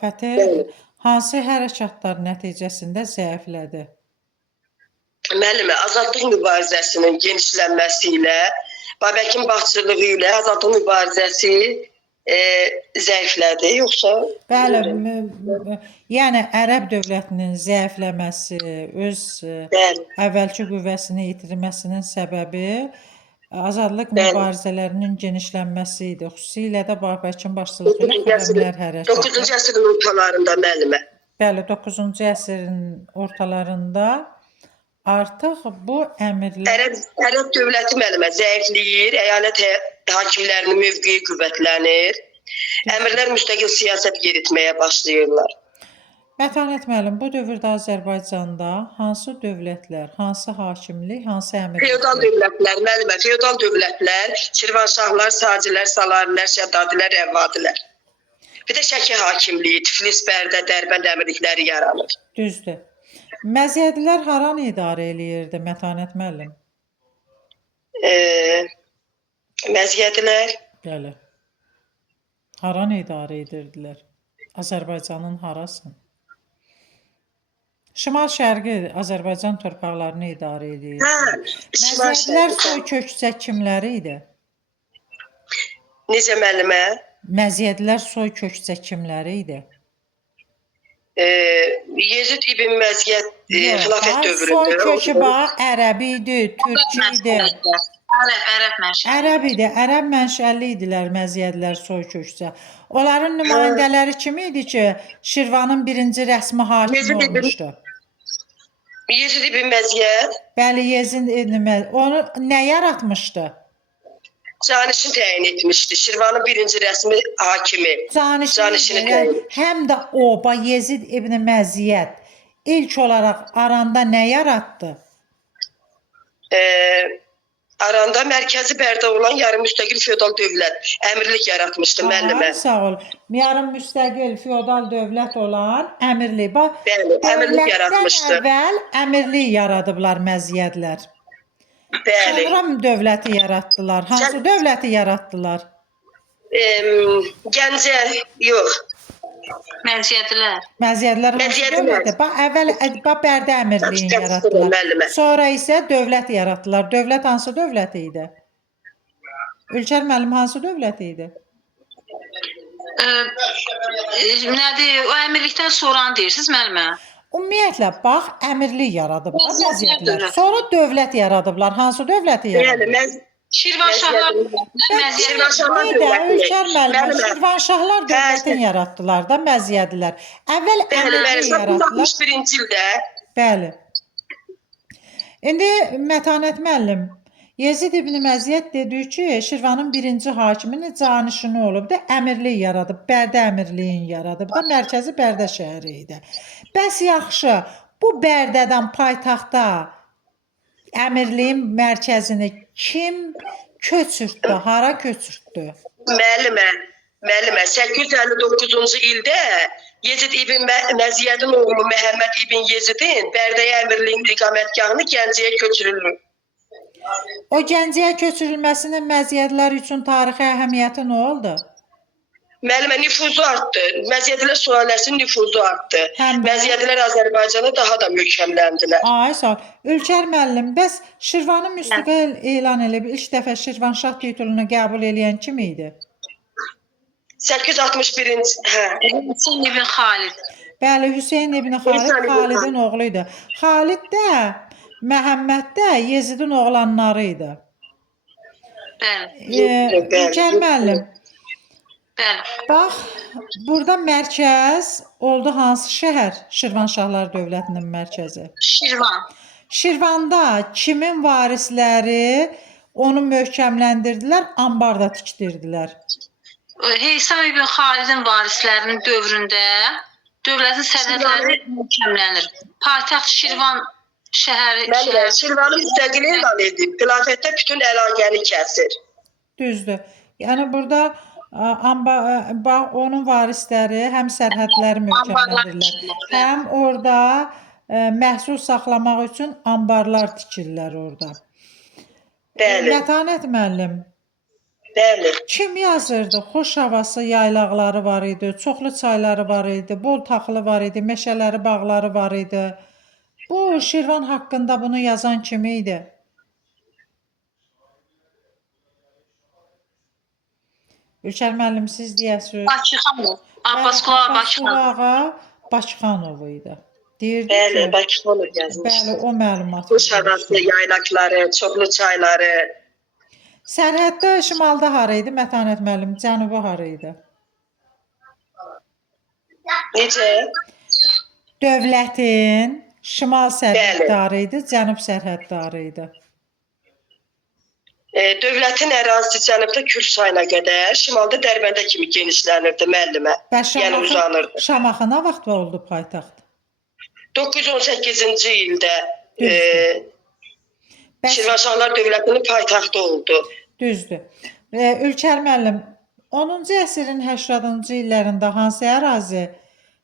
Fəthi Bəli. hansı hərəkatlar nəticəsində zəiflədi? Müəllimə, azadlıq mübarizəsinin genişlənməsi ilə, Babəkin başçılığı ilə azadlıq mübarizəsi zəiflədi, yoxsa? Bəli, yəni ərəb dövlətinin zəifləməsi, öz Bəli. əvvəlki qüvvəsini itirməsinin səbəbi azadlıq Bəli. mübarizələrinin genişlənməsi idi. Xüsusilə də Babəkin başçılığı ilə 9-cu Xürrəmlər hərəkatı. 9-cu əsrin ortalarında müəllimə. Bəli, 9-cu əsrin ortalarında artıq bu əmrlər Ərəb dövləti müəllimə zəifləyir, əyalət hakimlərinin mövqeyi qüvvətlənir, əmirlər müstəqil siyasət yeritməyə başlayırlar. Mətanət müəllim, bu dövrdə Azərbaycanda hansı dövlətlər, hansı hakimlik, hansı əmirliklər? Feodal dövlətlər, müəllimə, feodal dövlətlər, Şirvanşahlar, Sacilər, Salarilər, Şəddadilər, Rəvvadilər. Bir də Şəki hakimliyi, Tiflis, Bərdə, Dərbənd əmirlikləri yaranır. Düzdür. Məziyyədlər haranı idarə eləyirdi Mətanət müəllim? Məziyyədlər? Bəli. Haranı idarə edirdilər? Azərbaycanın harasını? Şimal-şərqi Azərbaycan torpaqlarını idarə edir. Məziyyədlər soy-kökçə kimləri idi? Necə müəllimə? Məziyyədlər soy-kökçə kimləri idi? Yezid ibn Məziyyət xilafət dövründə. Soy-kökü bax, ərəb idi, türk idi. Ərəb idi, ərəb mənşəli idilər Məziyyədlər soy-kökçə. Onların nümayəndələri kim idi ki, Şirvanın birinci rəsmi hakimi olmuşdu? Yezid ibn Məziyyət. Bəli, Yezid ibn Məziyyət. Onu nə yaratmışdı? Canişin təyin etmişdi. Şirvanın birinci rəsmi hakimi. Canişini təyin. Həm də o, Yezid ibn Məziyyət ilk olaraq aranda nə yaratdı? Aranda mərkəzi Bərdə olan yarım müstəqil feodal dövlət, əmirlik yaratmışdı müəllimə. Sağ ol. Yarım müstəqil feodal dövlət olan əmirlik. Bəli, əmirlik yaratmışdı. Əvvəl əmirlik yaradıblar Məziyyədlər. Bəli. Sonra dövləti yaratdılar. Hansı dövləti yaratdılar? Gəncə, yox. Məziyyədlər. Məziyyədlər. Əvvəl Bərdə əmirliyin yaratdılar. Sonra isə dövlət yaratdılar. Dövlət hansı dövlət idi? Ülkər müəllim, hansı dövlət idi? Nədir? O əmirlikdən sonranı deyirsiniz müəllimə? Ümumiyyətlə, bax, əmirlik yaradıblar Məziyyədlər. Sonra dövlət yaradıblar. Hansı dövləti yaradıblar? Şirvanşahlar Şirvanşahlar dövlətini yaratdılar da Məziyyədlər. Əvvəl əmirlik yaratdılar. 61-ci ildə. Bəli. İndi Mətanət müəllim, Yezid ibn Məziyyət dedi ki, Şirvanın birinci hakiminin canişini olub da əmirlik yaradıb, Bərdə əmirliyin yaradıb da mərkəzi Bərdə şəhəri idi. Bəs yaxşı, bu Bərdədən paytaxtda əmirliyin mərkəzini kim köçürtdü, hara köçürtdü? Müəllimə, 859-cu ildə Yezid ibn Məziyyədin oğlu Məhəmməd ibn Yezidin Bərdəyə əmirliyin iqamətgahını Gəncəyə köçürülür. O Gəncəyə köçürülməsinin Məziyyədlər üçün tarixi əhəmiyyəti nə oldu? Müəllimə, nüfuzu artdı. Məziyyədlər sülaləsinin nüfuzu artdı. Məziyyədlər Azərbaycanı daha da möhkəmləndilər. Ay, sağ ol. Ülkər müəllim, bəs Şirvanı müstəqil elan edib ilk dəfə Şirvanşah titulunu qəbul edən kim idi? 861-ci, Hüseyn ibn Xalid. Bəli, Hüseyn ibn Xalid Xalidin oğlu idi. Xalid də, Məhəmməd də Yezidin oğlanları idi. Bəli. Ülkər müəllim, bəli. Bax, burada mərkəz oldu hansı şəhər Şirvanşahlar dövlətinin mərkəzi? Şirvan. Şirvanda kimin varisləri onu möhkəmləndirdilər, ambarda tikdirdilər? Heysam ibn Xalidin varislərinin dövründə dövlətin sərhədləri möhkəmlənir. Paytaxt Şirvan şəhəri... Şirvanı müstəqil elan edib, xilafətdə bütün əlaqəni kəsir. Düzdür. Yəni burada onun varisləri həm sərhədləri möhkəmləndirirlər, həm orada məhsul saxlamaq üçün ambarlar tikirlər orada. Bəli. Mətanət müəllim, Bəli. Kim yazırdı? Xoş havası yaylaqları var idi, çoxlu çayları var idi, bol taxılı var idi, meşələri, bağları var idi. Bu Şirvan haqqında bunu yazan kim idi? Ülker müəllim siz deyəsiniz. Bakıxanov. Bəli, Abbasqulu ağa Abbasqulu Bakıxanov. ağa Bakıxanov idi. Deyirdi Bəli, ki, Bakıxanov yazmışdı. bəli, o məlumat Quş havası, verilmişdi. yaylaqları, çoxlu çayları. Sərhəddə şimalda hara idi Mətanət müəllim? Cənubi hara idi? Necə? Dövlətin şimal sərhəddi Bəli. hara idi, cənub sərhəddi hara idi? Dövlətin ərazisi cənubda Kür çayına qədər, şimalda Dərbəndə kimi genişlənirdi müəllimə. Bəs Yəni uzanırdı. Şamaxı nə vaxt oldu paytaxt? 918-ci ildə Düzdür. Bəs Şirvanşahlar dövlətinin paytaxtı oldu. düzdür. Ülker müəllim, 10-cu əsrin 80-cı illərində hansı ərazi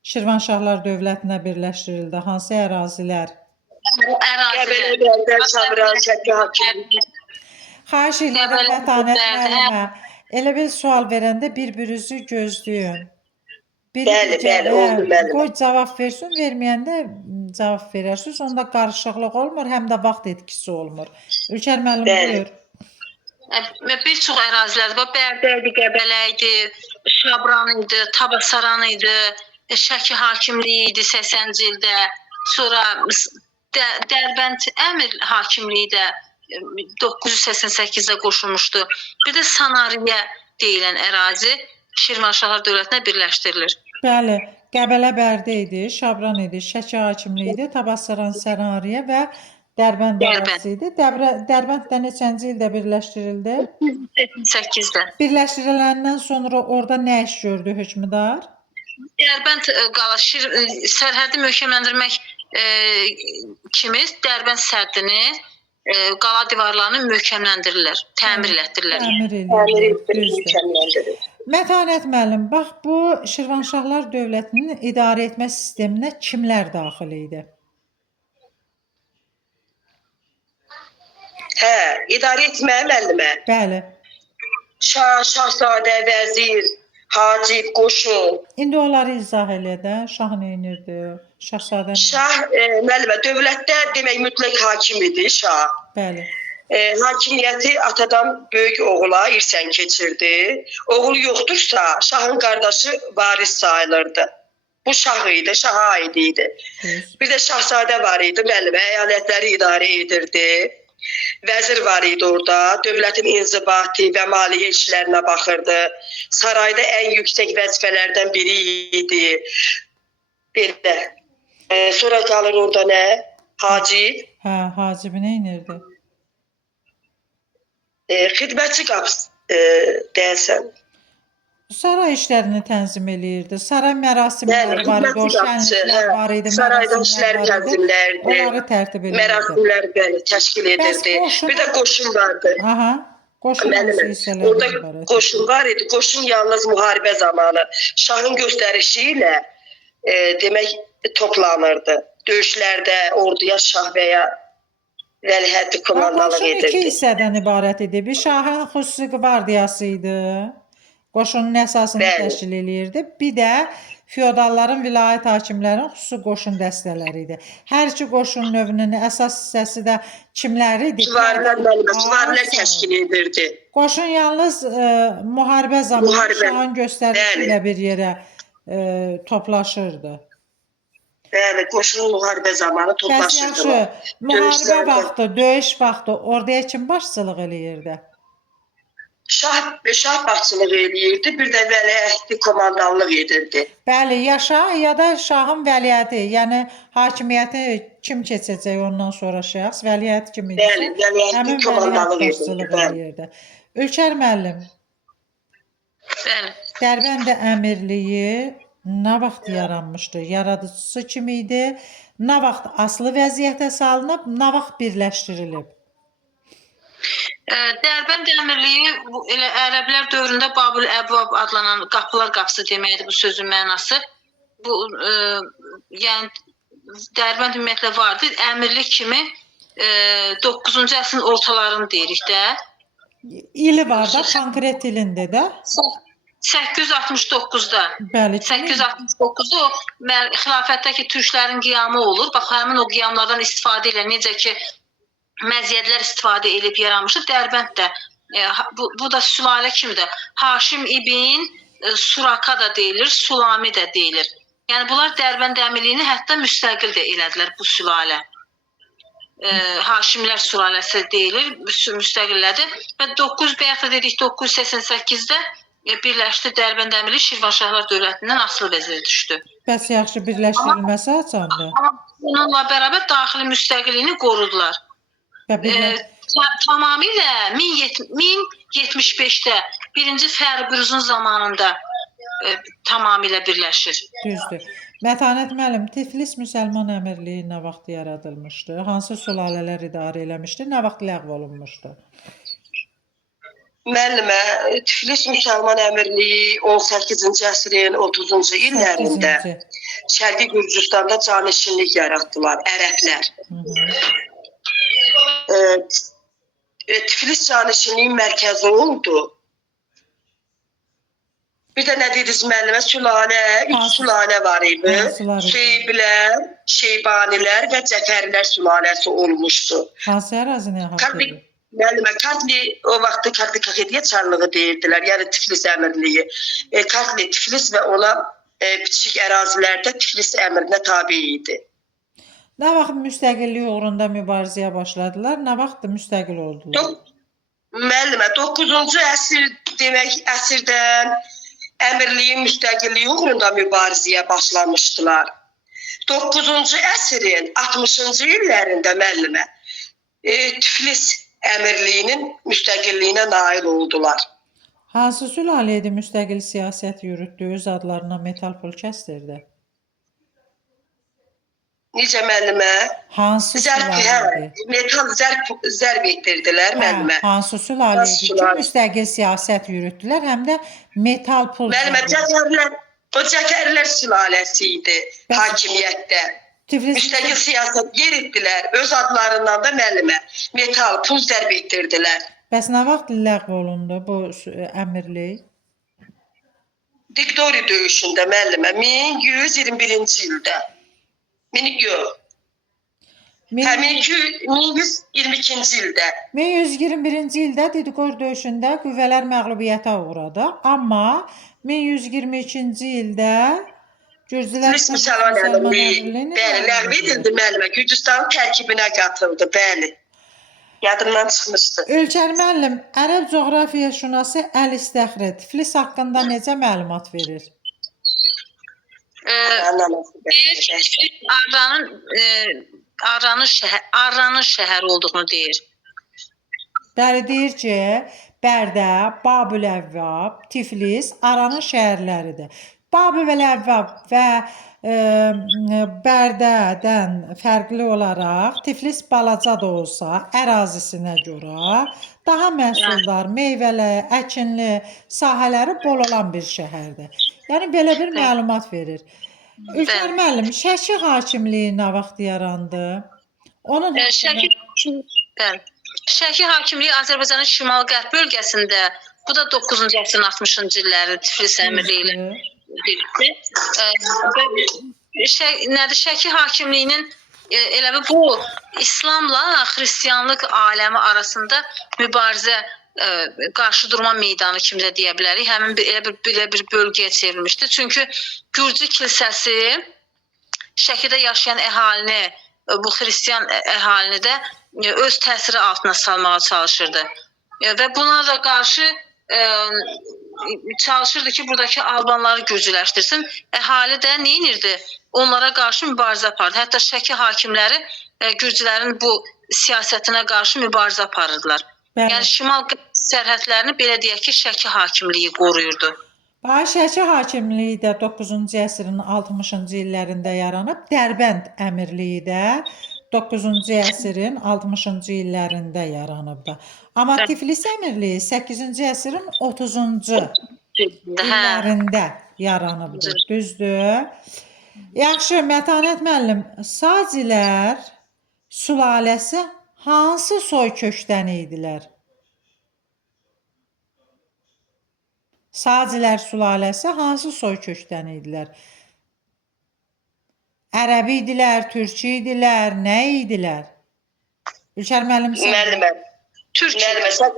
Şirvanşahlar dövlətinə birləşdirildi? Hansı ərazilər? Ərazi. Qəbələ, Bərdə, Sabran, Şəki hakimliyi. Xahiş edirəm Qəbələ, Mətanət Bərdə. müəllimə. Elə bir sual verəndə bir-birinizi gözləyin. Bəli, bəli, oldu müəllimə. Qoy cavab versin, verməyəndə cavab verərsiniz. Onda qarışıqlıq olmur, həm də vaxt etkisi olmur. Ülker müəllim Bəli. buyur. Bir çox ərazilər var. Bərdə idi, Qəbələ idi, Şabran idi, Tabasaran idi, Şəki hakimliyi idi 80-ci ildə. Sonra Dərbənd Əmir hakimliyi də 988-də qoşulmuşdu. Bir də Sanariyə deyilən ərazi Şirvanşahlar dövlətinə birləşdirilir. Bəli, Qəbələ Bərdə idi, Şabran idi, Şəki hakimliyi idi, Tabasaran, Sənariyə və Dərbənd ərazisi idi. Dərbənd də neçənci ildə birləşdirildi? 8-də. Birləşdiriləndən sonra orada nə iş gördü hökmdar? Dərbənd sərhədi möhkəmləndirmək kimi Dərbənd səddini, qala divarlarını möhkəmləndirirlər, təmir elətdirirlər. Təmir Təmir edir. etdirir, Düzdür. mükəmməldir. Mətanət müəllim, bax bu Şirvanşahlar dövlətinin idarə etmə sisteminə kimlər daxil idi? Hə, idarə etməyə müəllimə. Bəli. Şah, şahzadə, vəzir, hacib, qoşun. İndi onları izah elə də. Şah nə edirdi? Şahzadə. Şah müəllimə dövlətdə demək mütləq hakim idi şah. Bəli. Hakimiyyəti atadan böyük oğula irsən keçirdi. Oğlu yoxdursa, şahın qardaşı varis sayılırdı. Bu şah idi, şaha aid idi. Düz. Bir də şahzadə var idi, müəllimə əyalətləri idarə edirdi. Vəzir var idi orada, dövlətin inzibati və maliyyə işlərinə baxırdı. Sarayda ən yüksək vəzifələrdən biri idi. Belə. Sonra qalır orada nə? Hacib. Hə, hacibi nə edirdi? Xidmətçi qapısı deyəsən. Saray işlərini tənzim eləyirdi. Saray mərasimləri var idi, o şənliklər var idi, Sarayda işlər mərasimlər var idi. tənzimlərdi. Onları tərtib eləyirdi. Mərasimlər bəli təşkil edirdi. Bəs qoşun- Bir də qoşun vardı. Aha. Qoşun hansı Müəllimə, hissələrdən orada ibarət? qoşun var idi. Qoşun yalnız müharibə zamanı şahın göstərişi ilə demək toplanırdı. Döyüşlərdə orduya şah və ya vəlihəddi komandanlıq Qoşun iki edirdi. hissədən ibarət idi. Bir şahın xüsusi qvardiyası idi. Qoşunun əsasını Bəli. təşkil eləyirdi. Bir də feodalların, vilayət hakimlərinin xüsusi qoşun dəstələri idi. Hər iki qoşun növünün əsas hissəsi də kimlər idi? Süvarilər müəllimə, Aa, süvarilər sağ ol. təşkil edirdi. Qoşun yalnız müharibə zamanı Müharibə. şahın göstərişi Bəli. ilə bir yerə toplaşırdı. Bəli, qoşun müharibə zamanı Bəs toplaşırdı. yaxşı, müharibə Döyüşlərdə. vaxtı, döyüş vaxtı orduya kim başçılıq eləyirdi? Şah başçılıq eləyirdi, bir də vəliəhdi komandanlıq edirdi. Bəli, ya şah ya da şahın vəliəhdi, yəni hakimiyyəti kim keçəcək ondan sonra şəxs, vəliəhd kim idi? Bəli, vəliəhdi Həmin komandanlıq vəliəhd edirdi. başçılıq Bəli. eləyirdi. Ülker müəllim, Bəli. Dərbənd əmirliyi nə vaxt yaranmışdı? Yaradıcısı kim idi? Nə vaxt asılı vəziyyətə salınıb, nə vaxt birləşdirilib? Dərbənd əmirliyi elə ərəblər dövründə Babül Əbvab adlanan qapılar qapısı deməkdir bu sözün mənası. Bu yəni Dərbənd ümumiyyətlə vardı. Əmirlik kimi 9-cu əsrin ortalarını deyirik də. İli var da, konkret ilində də. 869-da. Bəli, 869-da o xilafətdəki türklərin qiyamı olur. Bax, həmin o qiyamlardan istifadə ilə necə ki, məziyyətlər istifadə edib yaranmışdır. Dərbənd də, bu da sülalə kimdir? Haşim ibn Suraka da deyilir, Sulami də deyilir. Yəni, bunlar Dərbənd əmirliyini hətta müstəqil də elədilər bu sülalə. Haşimlər sülaləsi deyilir, müstəqillədir. Və 988-də birləşdi Dərbənd əmirliyi Şirvanşahlar dövlətindən asılı vəzirə düşdü. Bəs yaxşı birləşdirilməsi açandır. Amma bununla bərabər daxili müstəqilliyini qorudular. Tamamilə 1075-də 1-ci Fərrubüruzun zamanında tamamilə birləşir. Düzdür. Mətanət müəllim, Tiflis Müsəlman Əmirliyi nə vaxt yaradılmışdı? Hansı sülalələr idarə eləmişdi? Nə vaxt ləğv olunmuşdu? Müəllimə, Tiflis Müsəlman Əmirliyi 18-ci əsrin 30-cu illərində Şərqi Gürcüstanda canişinlik yaratdılar ərəblər. Tiflis canişinliyin mərkəzi oldu. Bir də nə dediniz müəllimə? Sülalə, 3 sülalə var idi. Şeyblər, Şeybanilər və Cəfərlər sülaləsi olmuşdu. Hansı ərazinə haqqıdır? Müəllimə, Kartli o vaxtı Kartli Kaxediyə çarlığı deyirdilər, yəni Tiflis əmirliyi. Kartli, Tiflis və ona biçik ərazilərdə Tiflis əmrinə tabi idi. Nə vaxt müstəqillik uğrunda mübarizəyə başladılar? Nə vaxt müstəqil oldular? Müəllimə, 9-cu əsr demək əsrdən əmirliyin müstəqilliyi uğrunda mübarizəyə başlamışdılar. 9-cu əsrin 60-cı illərində müəllimə Tiflis əmirliyinin müstəqilliyinə nail oldular. Hansı sülalə idi müstəqil siyasət yürütdü, öz adlarına metal pul kəsdirdi? Necə müəllimə? Hansı sülalə idi? Metal zərb etdirdilər müəllimə. Hansı sülalə idi ki, müstəqil siyasət yürütdülər, həm də metal pul. Müəllimə, Cəfərlər sülaləsi idi hakimiyyətdə. Müstəqil siyasət yeritdilər, öz adlarından da müəllimə metal pul zərb etdirdilər. Bəs nə vaxt ləğv olundu bu əmirlik? Diktori döyüşündə müəllimə 1121-ci ildə. Yox. 1122-ci ildə. 1121-ci ildə Didikor döyüşündə qüvvələr məğlubiyyətə uğradı, amma 1122-ci ildə Gürcülər Müsəlman əmirliyi ləğv edildi müəllimə, Gürcüstanın tərkibinə qatıldı, bəli. Yadımdan çıxmışdı. Ölkər müəllim, ərəb coğrafiyaşünası Əli İstəxri Tiflis haqqında necə məlumat verir? Arranın şəhər olduğunu deyir. Bəli, deyir ki, Bərdə, Babül-Əvvab, Tiflis Aranın şəhərləridir. Babül-Əvvab və Bərdədən fərqli olaraq Tiflis balaca da olsa ərazisinə görə daha məhsuldar, meyvəli, əkinli sahələri bol olan bir şəhərdir. Yəni belə bir məlumat verir. Ülkər müəllim, Şəki hakimliyi nə vaxt yarandı? Şəki hakimliyi Azərbaycanın şimal-qərb bölgəsində, bu da 9-cu əsrin 60-cı illəri Tiflis əmirliyi ilə Şəki hakimliyinin elə bu İslamla xristianlıq aləmi arasında mübarizə qarşı durma meydanı kimi də deyə bilərik. Həmin belə bir bölgəyə çevrilmişdi. Çünki Gürcü kilsəsi Şəkidə yaşayan əhalini, bu xristian əhalini də öz təsiri altına salmağa çalışırdı. Və buna da qarşı çalışırdı ki, buradakı Albanları gürcüləşdirsin. Əhali də nə edirdi? Onlara qarşı mübarizə apardı. Hətta Şəki hakimləri Gürcülərin bu siyasətinə qarşı mübarizə aparırdılar. Yəni şimal sərhədlərini belə deyək ki, Şəki hakimliyi qoruyurdu. Şəki hakimliyi də 9-cu əsrin 60-cı illərində yaranıb, Dərbənd əmirliyi də 9-cu əsrin 60-cı illərində yaranıbdı. Amma Tiflis əmirliyi 8-ci əsrin 30-cu illərində yaranıbdır. Düzdür? Yaxşı, Mətanət müəllim, Sacilər sülaləsi hansı soy kökdən idilər? Sacilər sülaləsi hansı soy kökdən idilər? Ərəbi idilər, türkçü idilər, nə idilər? Ülkər müəllim sən. Müəllimə. Türk Müəllimə, sən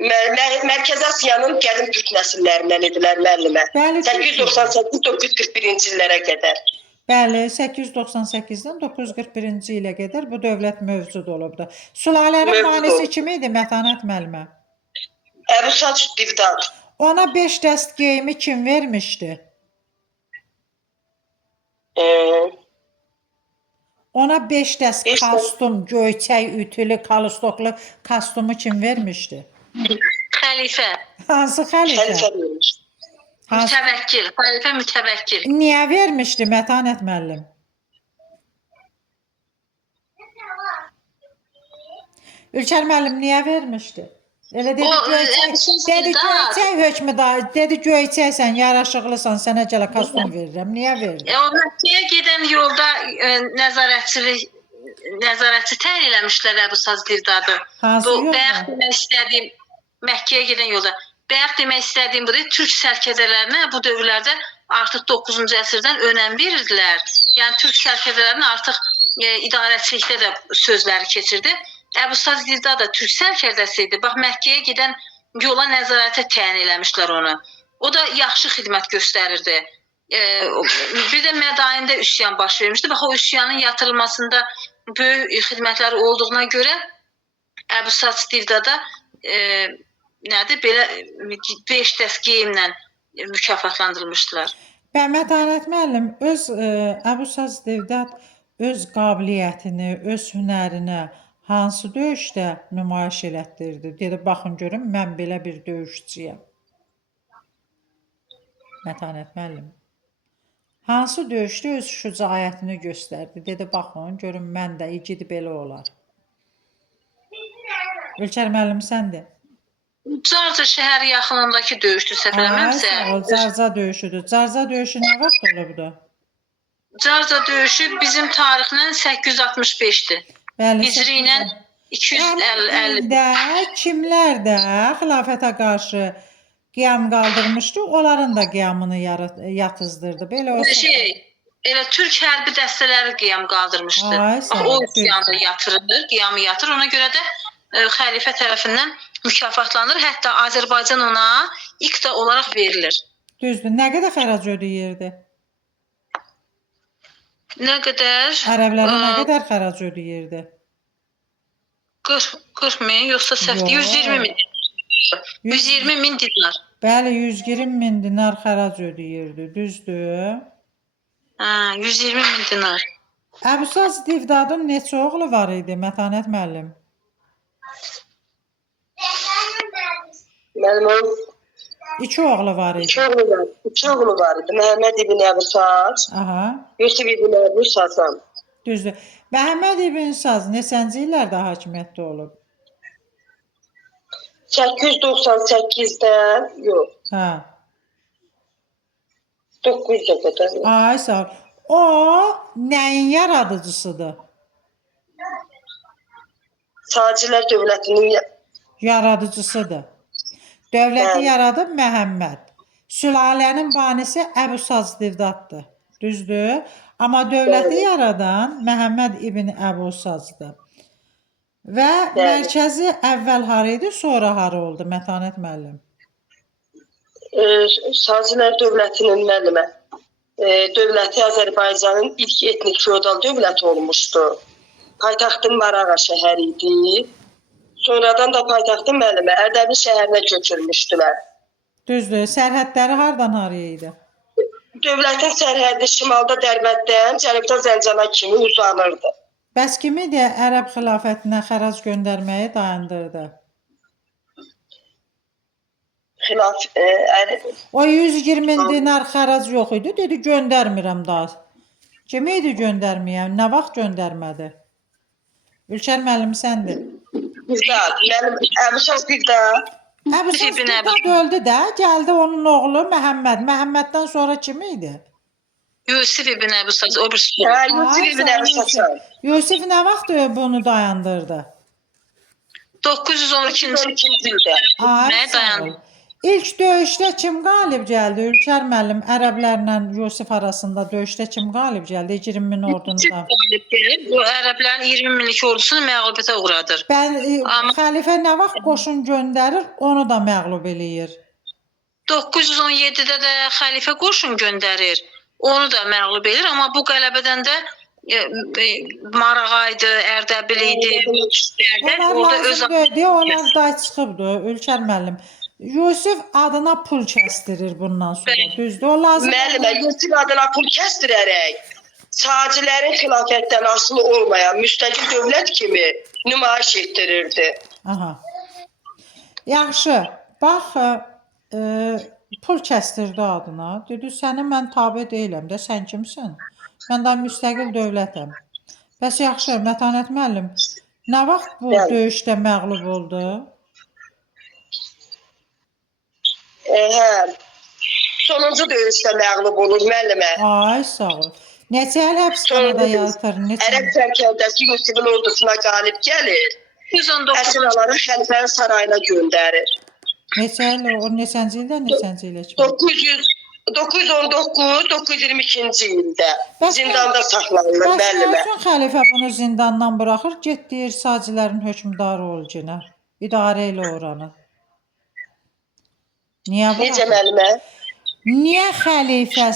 Mərkəzi Asiyanın qədim türk nəsillərindən idilər müəllimə. Bəli, 898-941-ci illərə qədər. Bəli, 898-dən 941-ci ilə qədər bu dövlət mövcud olubdu. Sülalənin Mövcud banisi olub. kim idi Mətanət müəllimə? Əbu Sac Divdad. Ona 5 dəst geyimi kim vermişdi? Ona 5 dəst Beş dəst. kostyum, göyçək, ütülü, kalistoklu kostyumu kim vermişdi? Xəlifə, Hansı xəlifə? Xəlifə vermiş. Hansı? mütəvəkkil, xəlifə mütəvəkkil. Niyə vermişdi Mətanət müəllim? Ülkər müəllim niyə vermişdi? Elə dedi O, göyçək, söz dedi da- göyçək hökmdar, dedi göyçəksən, yaraşıqlısan, sənə gələ kostyum verirəm. Niyə verdi? O Məkkəyə gedən yolda nəzarətçi təyin eləmişlər Əbu Saz Divdadı. Hansı Bu yolda? bayaq demək istədiyim Məkkəyə gedən yolda. Bayaq demək istədiyim budur. Türk sərkərdələrinə bu dövrlərdə artıq 9-cu əsrdən önəm verirdilər. Yəni türk sərkərdələrinin artıq idarəçilikdə də sözləri keçirdi. Əbu Saz Divdad da türk sərkərdəsi idi. Bax Məkkəyə gedən yola nəzarətə təyin eləmişlər onu. O da yaxşı xidmət göstərirdi. Bir də Mədaində üsyan baş vermişdi. Bax o üsyanın yatırılmasında böyük xidmətləri olduğuna görə Əbu Sac Divdada nədir belə 5 dəst geyimlə mükafatlandırılmışdılar. Və Mətanət müəllim öz Əbu Saz Divdad öz qabiliyyətini, öz hünərini hansı döyüşdə nümayiş elətdirdi? Dedi, baxın görün, mən belə bir döyüşçüyəm. Mətanət müəllim. Hansı döyüşdə öz şücaətini göstərdi? Dedi, baxın, görün, mən də igid belə olar. Ülkər müəllim səndə. Carca şəhəri yaxınındakı döyüşdü səhv eləmirəmsə. Carca döyüşüdür. Carca döyüşü nə vaxt olubdu? Carca döyüşü bizim tarixlə 865-dir. Bəli, Hicri ilə 250. də kimlər də xilafətə qarşı qiyam qaldırmışdı, onların da qiyamını yatızdırdı. Belə olsa. Elə türk hərbi dəstələri qiyam qaldırmışdı. Ay, Bax, o üsyanı yatırılır, qiyamı yatır. Ona görə də xəlifə tərəfindən mükafatlanır. Hətta Azərbaycan ona ilk də olaraq verilir. Düzdür. Nə qədər xərac ödəyirdi? Nə qədər? Ərəblərə nə qədər xərac ödəyirdi? 40 min, yoxsa səhv, 120 min. 120 min dinar. Bəli, 120 min dinar xərac ödəyirdi. Düzdür. 120 min dinar. Əbu Saz Divdadın neçə oğlu var idi, Mətanət müəllim? Müəllim, 2 oğlu var idi. 2 oğlu var idi. Məhəmməd ibn Əbu Sac, Aha, Yusuf ibn Əbu Sazan. düzdür. Məhəmməd ibn Saz neçənci illərdə hakimiyyətdə olub? 898-də, yox, Hə. 900-ə qədər. Ay sağ ol. O nəyin yaradıcısıdır? Sacilər dövlətinin Yaradıcısıdır. Dövləti Bəli. yaradıb Məhəmməd. Sülalənin banisi Əbu Saz Divdaddır. Düzdür? Amma dövləti Bəli. yaradan Məhəmməd ibn Əbu Sazdır. Və Bəli. mərkəzi əvvəl hara idi, sonra hara oldu Mətanət müəllim? Sacilər dövlətinin müəllimə, dövləti Azərbaycanın ilk etnik feodal dövləti olmuşdu. Paytaxtın Marağa şəhəri idi. Sonradan da paytaxtın müəllimə Ərdəbil şəhərinə köçürmüşdülər. Düzdür. Sərhədləri hardan haraya idi? Dövlətin sərhədi şimalda Dərbənddən cənubda Zəncana kimi uzanırdı. Bəs kim idi Ərəb xilafətinə xərac göndərməyi dayandırdı? Xilaf O 120 dinar xərac yox idi, dedi göndərmirəm daha. Kim idi göndərməyən? Nə vaxt göndərmədi? Ülkər müəllim səndir. Mənim Əbu Saz Divdad. Əbu Saz İbn Divdad öldü də, gəldi onun oğlu Məhəmməd. Məhəmməddən sonra kim idi? Yusuf ibn Əbu Saz, o bir Yusuf ibn Əbu Sazan. Yusuf nə vaxt bunu dayandırdı? 912-ci 912-ci ildə. Ay, Nə sağ ol. dayandı? İlk döyüşdə kim qalib gəldi? Ülkər müəllim ərəblərlə Yusif arasında döyüşdə kim qalib gəldi? 20 min ordunda. Bu ərəblərin 20 minlik ordusunu məğlubiyyətə uğradır. Amma- Xəlifə nə vaxt qoşun göndərir, onu da məğlub eləyir. 917-də də xəlifə qoşun göndərir. Onu da məğlub edir, amma bu qələbədən də Marağaydı, Ərdəbil idi. Onlar lazım deyil, onlar day çıxıbdı, Ülkər müəllim. Yusif adına pul kəstirir bundan sonra, düzdür? O lazım. Müəllimə, Yusif adına pul kəstirərək sağcıların xilafətdən asılı olmayan müstəqil dövlət kimi nümayiş etdirirdi. Aha. Yaxşı, bax, pul kəstirdi adına. Dedi, səni mən tabe deyiləm də, sən kimsən? Mən də müstəqil dövlətəm. Bəs yaxşı, Mətanət müəllim, nə vaxt bu döyüşdə məğlub oldu? Sonuncu döyüşdə məğlub olur müəllimə. Ay, sağ ol. Neçə il həbsxanada yatır? Ərəb sərkərdəsi Yusifin ordusuna qalib gəlir. 119 Əsirləri xəlifənin sarayına göndərir. Neçə il, o neçənci ildə, neçənci ilə kimi? 919-922-ci ildə zindanda saxlanılır müəllimə. Bəs üçün xəlifə bunu zindandan buraxır, get deyir, sacilərin hökmdarı ol yenə. İdarə elə oranı. Niyə buraxır? Necə müəllimə? Niyə xəlifə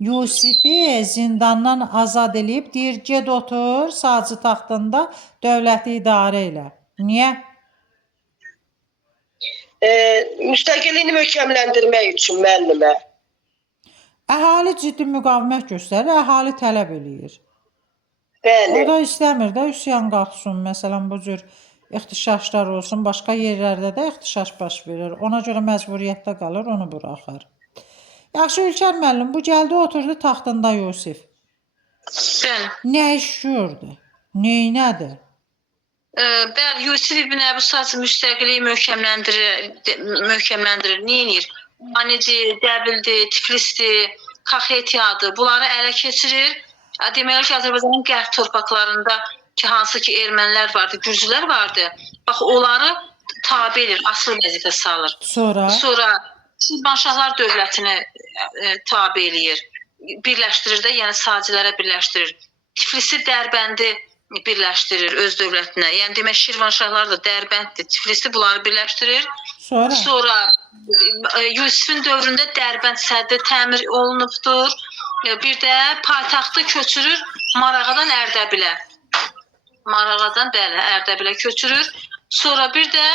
Yusifi zindandan azad eləyib, deyir, get otur, sacı taxtında dövləti idarə elə. Niyə? Müstəqilliyini möhkəmləndirmək üçün müəllimə. Əhali ciddi müqavimət göstərir, əhali tələb eləyir. Bəli. O da istəmir də üsyan qalxsın, məsələn, bu cür ixtişaşlar olsun, başqa yerlərdə də ixtişaş baş verir. Ona görə məcburiyyətdə qalır, onu buraxır. Yaxşı, Ülkər müəllim, bu gəldi, oturdu taxtında Yusif. Bəli. Nə iş gördü? Neynədi? Bəli, Yusif ibn Əbu Sac müstəqilliyi möhkəmləndirir. Neyinir? Manidir, Dəbildir, Tiflisdir, Kaxetiyadır. Bunları ələ keçirir. Deməli ki, Azərbaycanın qərb torpaqlarında ki, hansı ki ermənilər vardı, gürcülər vardı. Bax, onları tabe edir, asılı vəziyyətə salır. Sonra Şirvanşahlar dövlətini tabe eləyir. Birləşdirir də, yəni sacilərə birləşdirir. Tiflisi, Dərbəndi birləşdirir öz dövlətinə. Yəni demək Şirvanşahlar da Dərbənddir, Tiflisi bunları birləşdirir. Sonra Yusifin dövründə Dərbənd səddi təmir olunubdur. Bir də paytaxtı köçürür Marağadan Ərdəbilə. Marağadan bəli, Ərdəbilə köçürür. Sonra bir də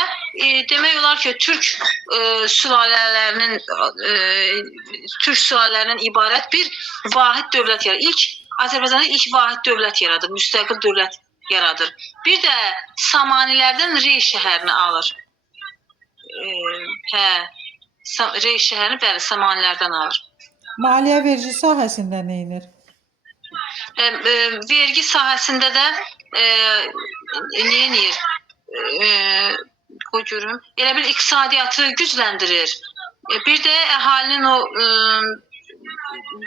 demək olar ki, Türk sülalələrindən ibarət bir vahid dövlət yaradır. Azərbaycanda ilk vahid dövlət yaradır, müstəqil dövlət yaradır. Bir də Samanilərdən Rey şəhərini alır. Rey şəhərini bəli Samanilərdən alır. Maliyyə vergi sahəsində nə edir? Vergi sahəsində də nə edir? Qoy görüm. Elə bil iqtisadiyyatı gücləndirir. Bir də əhalinin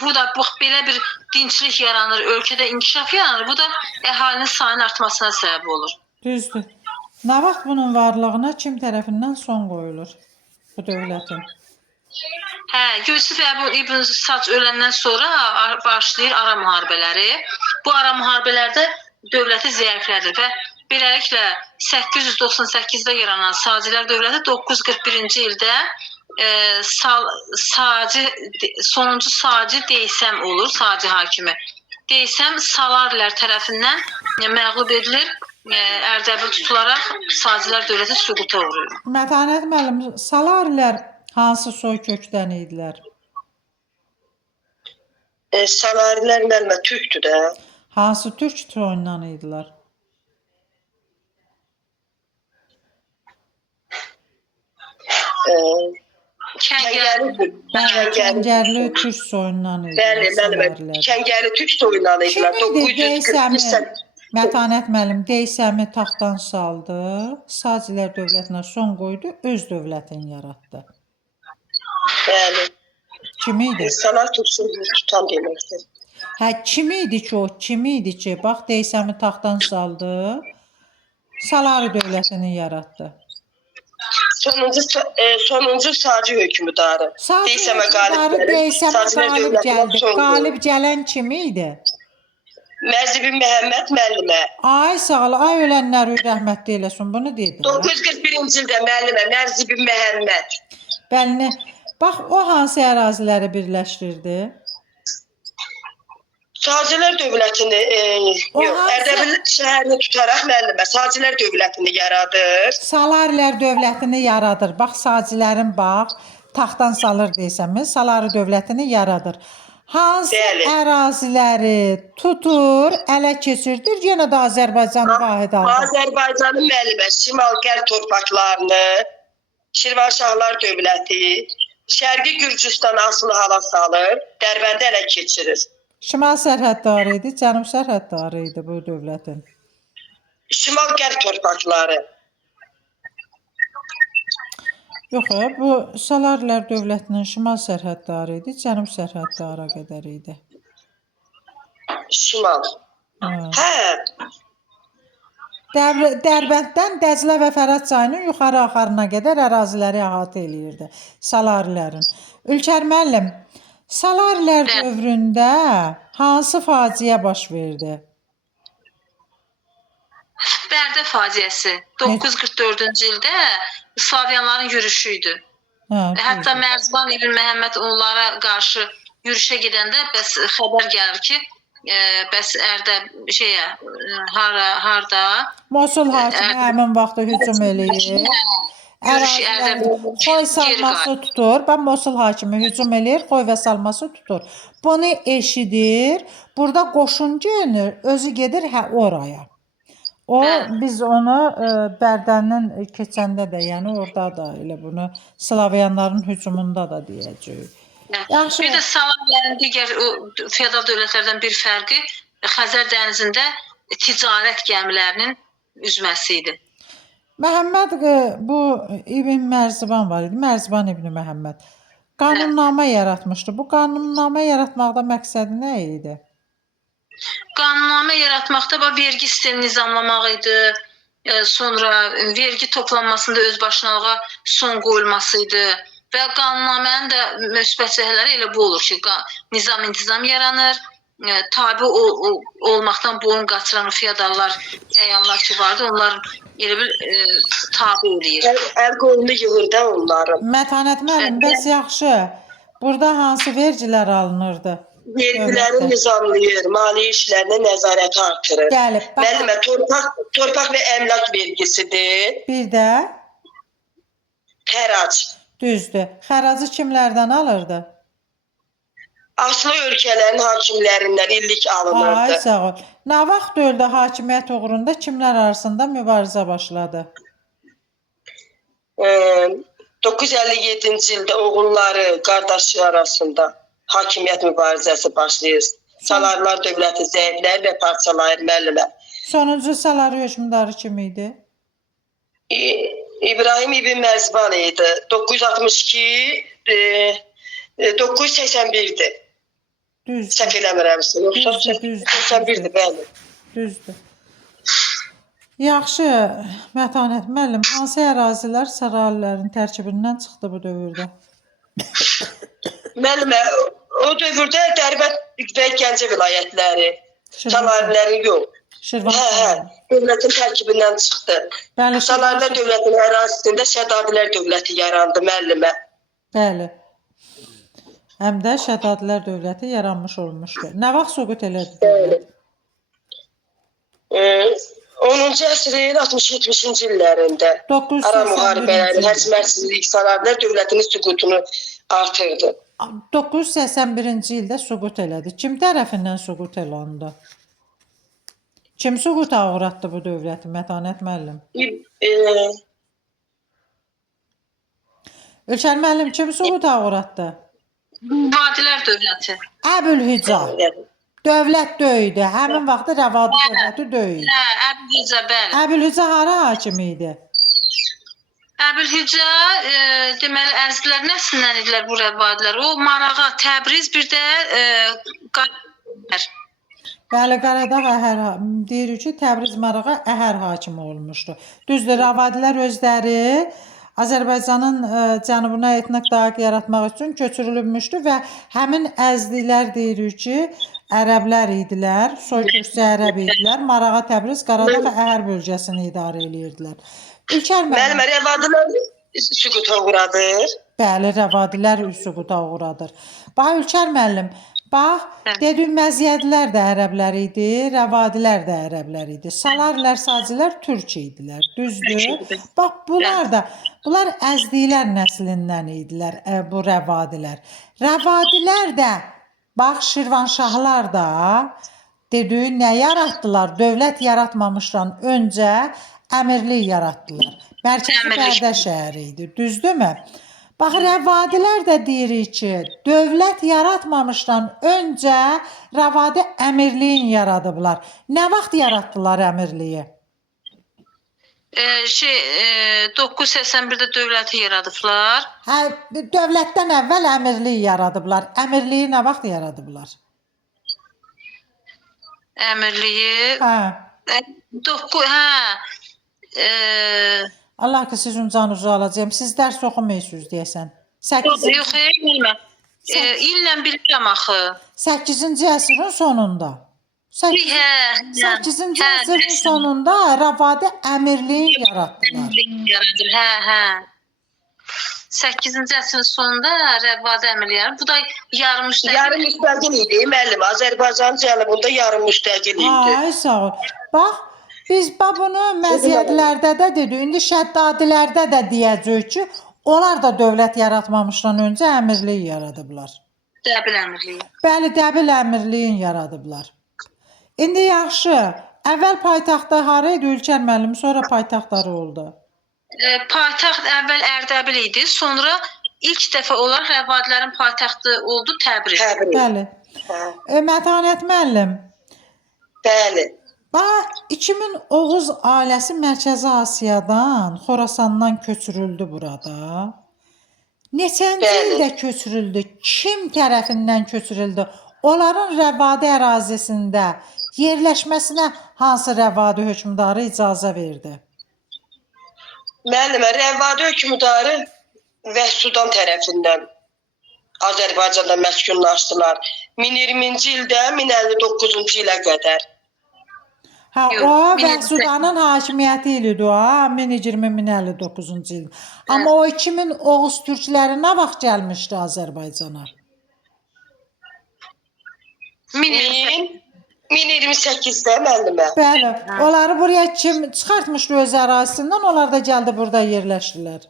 bu da belə bir dinçlik yaranır, ölkədə inkişaf yaranır. Bu da əhalinin sayının artmasına səbəb olur. Düzdür. Nə vaxt bunun varlığına kim tərəfindən son qoyulur bu dövlətin? Yusif ibn Sac öləndən sonra başlayır ara müharibələri. Bu ara müharibələrdə dövləti zəiflədir və beləliklə 898-də yaranan Sacilər dövləti 941-ci ildə sonuncu Saci Deysəm olur, Saci hakimi. Deysəm Salarilər tərəfindən məğlub edilir, Ərdəbil tutularaq Sacilər dövləti süquta uğrayır. Mətanət müəllim, Salarilər hansı soy kökdən idilər? Salarilər müəllimə türkdür də. Hansı türk soyundan idilər? Kəngərli türk soyundan idilər. Bəli, müəllimə, Kəngərli türk soyundan idilər. 941. Mətanət müəllim Deysəmi taxtdan saldı, Sacilər dövlətinə son qoydu, öz dövlətini yaratdı. Bəli. Kim idi? Salar türkçülüyü tutan deməkdir. Kim idi ki, bax Deysəmi taxtdan saldı, Salari dövlətini yaratdı. Sonuncu Sacı hökmdarı. Sacı Deysəmə hökmdarı qalib gəlir. deysəmə Sacilər qalib dövlətinə gəldi. son Qalib qoyur. gələn kim idi? Mərzibi Məhəmməd müəllimə. Ay sağ ol, ay ölənləri rəhmətli eləsin. Bunu dedi. 941-ci ildə müəllimə Mərzibi Məhəmməd. Bəli. Bax o hansı əraziləri birləşdirdi? Sacilər dövlətini O yox, hansı- Ərdəbil şəhərini tutaraq müəllimə Sacilər dövlətini yaradır. Salarilər dövlətini yaradır. Bax Sacilərin bax taxtdan salır desəmiz, Salari dövlətini yaradır. Hansı Bəli. əraziləri tutur, ələ keçirdir, yenə də Azərbaycanı vahid aldı. Azərbaycanın müəllimə şimal-qərb torpaqlarını, Şirvanşahlar dövləti, Şərqi Gürcüstanı asılı hala salır, Dərbəndi ələ keçirir. Şimal sərhəddarı idi, cənub sərhəddarı idi bu dövlətin. Şimal-qərb torpaqları. Yox, bu Salarilər dövlətinin şimal sərhəddarı idi, cənub sərhəddara qədər idi. Şimal. Hə. Hə, Dərbənddən Dəclə və Fərat çayının yuxarı axarına qədər əraziləri əhatə eləyirdi Salarilərin. Ülkər müəllim, Salarilər dövründə hansı faciə baş verdi? Bərdə faciəsi 944-cü ildə Slavyanların yürüşü idi. Hətta Mərzban İbn Məhəmməd onlara qarşı yürüşə gedəndə bəs xəbər gəlir ki, bəs Ərdə harda Mosul hakimi həmin vaxtda hücum eləyir. Ərazilərin xoy salması tutur. Bax Mosul hakimi hücum eləyir, xoy və salması tutur. Bunu eşidir. Burada qoşun gelir, özü gedir oraya. O biz onu Bərdənin keçəndə də, yəni orada da elə bunu Slavyanların hücumunda da deyəcəyik. Yaxşı. Bir də Salarilərin digər feodal dövlətlərdən bir fərqi Xəzər dənizində ticarət gəmilərinin üzməsi idi. Məhəmməd bu İbn Mərziban var idi. Mərziban İbn Məhəmməd qanunnamə yaratmışdı. Bu qanunnamə yaratmaqda məqsədi nə idi? Qanunnamə yaratmaqda vergi sistemini nizamlamaq idi. Sonra vergi toplanmasında özbaşınalığa son qoyulması idi. Və qanunnamənin də müsbət cəhətləri elə bu olur ki, nizam-intizam yaranır. Tabi olmaqdan boyun qaçıran feodallar, əyanlar ki vardı, onlar elə bil tabi eləyir. Əl qolunu yığır da onların. Mətanət müəllim, bəs yaxşı. Burada hansı vergilər alınırdı? Vergiləri nizamlayır, maliyyə işlərinə nəzarəti artırır. Gəlib. Müəllimə, torpaq və əmlak vergisidir. Bir də Xərac. düzdür. Xəracı kimlərdən alırdı? Asılı ölkələrin hakimlərindən illik alınırdı. Ay sağ ol. Nə vaxt dövrdə hakimiyyət uğrunda kimlər arasında mübarizə başladı? 957-ci ildə oğulları, qardaşı arasında hakimiyyət mübarizəsi başlayır. Salarlar dövləti zəiflər və parçalayır müəllimə. Sonuncu Salari hökmdarı kim idi? İbrahim İbn Mərzban idi. 962 981-dir. Düzdür. Səhv eləmirəmsə. Yoxsa Düzdür. 81-dir, bəli. Düzdür. Yaxşı, Mətanət müəllim, hansı ərazilər Salarilərin tərkibindən çıxdı bu dövrdə? Müəllimə, o dövrdə Dərbənd və Gəncə vilayətləri, Salariləri yox. Dövlətin tərkibindən çıxdı. Salarilər dövlətinin ərazisində Şədadilər dövləti yarandı, müəllimə. Bəli. Həm də Şədadilər dövləti yaranmış olmuşdu. Nə vaxt süqut elədi dövlət? 10-cu əsrin 60-70-ci illərində ara müharibələri, hərcmərsizlik Salarilər dövlətinin süqutunu artırdı. 981-ci ildə süqut elədi. Kim tərəfindən süqut eləndi? Kim süquta uğratdı bu dövləti, Mətanət müəllim? Ülkər müəllim, kim süquta uğratdı? Vadilər dövləti. Əbülhüca. Dövlət döyüdü. Həmin vaxtda Rəvadi dövləti döyüdü. Əbülhüca, bəli. Əbülhüca hara hakim idi? Əbülhüca, deməli, ərzlər nəslindən idilər bu rəvadilər? O, Marağa, Təbriz, bir də Bəli, Qaradağ Əhər deyir ki, Təbriz Marağa Əhər hakimi olmuşdu. Düzdür, Ravadilər özləri Azərbaycanın cənubuna etnik dayaq yaratmaq üçün köçürülmüşdü və həmin əzdilər deyir ki, ərəblər idilər, soyköçü ərəb idilər. Marağa, Təbriz, Qaradağ Əhər bölgəsini idarə edirdilər. Ülkər müəllim. Müəllimə, rəvadilər süquta uğradır. Bəli, rəvadilər süquta uğradır. Bax, Ülkər müəllim, bax, dediyim məziyyədlər də ərəblər idi, rəvadilər də ərəblər idi. Salarlər, sacilər türk idilər, düzdür? Bax, bunlar əzdilər nəslindən idilər, bu rəvadilər. Rəvadilər də, bax, Şirvanşahlar da dediyi nə yaratdılar? Dövlət yaratmamışdan öncə əmirlik yaratdılar. Mərkəzi Bərdə şəhəri idi, düzdürmü? Bax, rəvadilər də deyirik ki, dövlət yaratmamışdan öncə rəvadi əmirliyin yaradıblar. Nə vaxt yaratdılar əmirliyi? 981-də dövləti yaradıblar. Hə, dövlətdən əvvəl əmirliyi yaradıblar. Əmirliyi nə vaxt yaradıblar? Əmirliyi Hə. 9 Allah ki, sizin canınızı alacağım. Siz dərs oxumuyorsunuz deyəsən. yox, bilmə. İllə bilirəm axı. 8-ci əsrin sonunda. 8-ci əsrin sonunda rəvadi əmirliyin yaratdılar. Yaradır, hə. 8-ci əsrin sonunda rəvadi əmirliyi. Bu da yarım müstəqil. Yarım müstəqil idi, müəllim. Azərbaycanın cənubunda yarım müstəqil idi. Ay, sağ ol. Bax, biz bunu məziyyətlərdə də dedik, indi şəddadilərdə də deyəcək ki, onlar da dövlət yaratmamışdan öncə əmirlik yaradıblar. Dəbil əmirliyi. Bəli, dəbil əmirliyin yaradıblar. İndi yaxşı, əvvəl paytaxtda hara idi Ülkər müəllim, sonra paytaxtları oldu? Paytaxt əvvəl Ərdəbil idi, sonra ilk dəfə olaraq rəvadilərin paytaxtı oldu Təbriz. Bəli. Mətanət müəllim. Bəli. Bax, 2000 Oğuz ailəsi Mərkəzi Asiyadan, Xorasandan köçürüldü burada. Neçənci ildə köçürüldü? Kim tərəfindən köçürüldü? Onların rəvadi ərazisində yerləşməsinə hansı rəvadi hökmdarı icazə verdi? Müəllimə, rəvadi hökmdarı Vəhsudan tərəfindən Azərbaycanda məskunlaşdılar. 1020-ci ildə 1059-cu ilə qədər. Hə, o Vəhsudanın hakimiyyəti iliydi o, 1020-1059-cu il. Amma o 2000 Oğuz türkləri nə vaxt gəlmişdi Azərbaycana? 1028-də müəllimə. Bəli, onları buraya kim çıxartmışdı öz ərazisindən, onlar da gəldi burada yerləşdilər.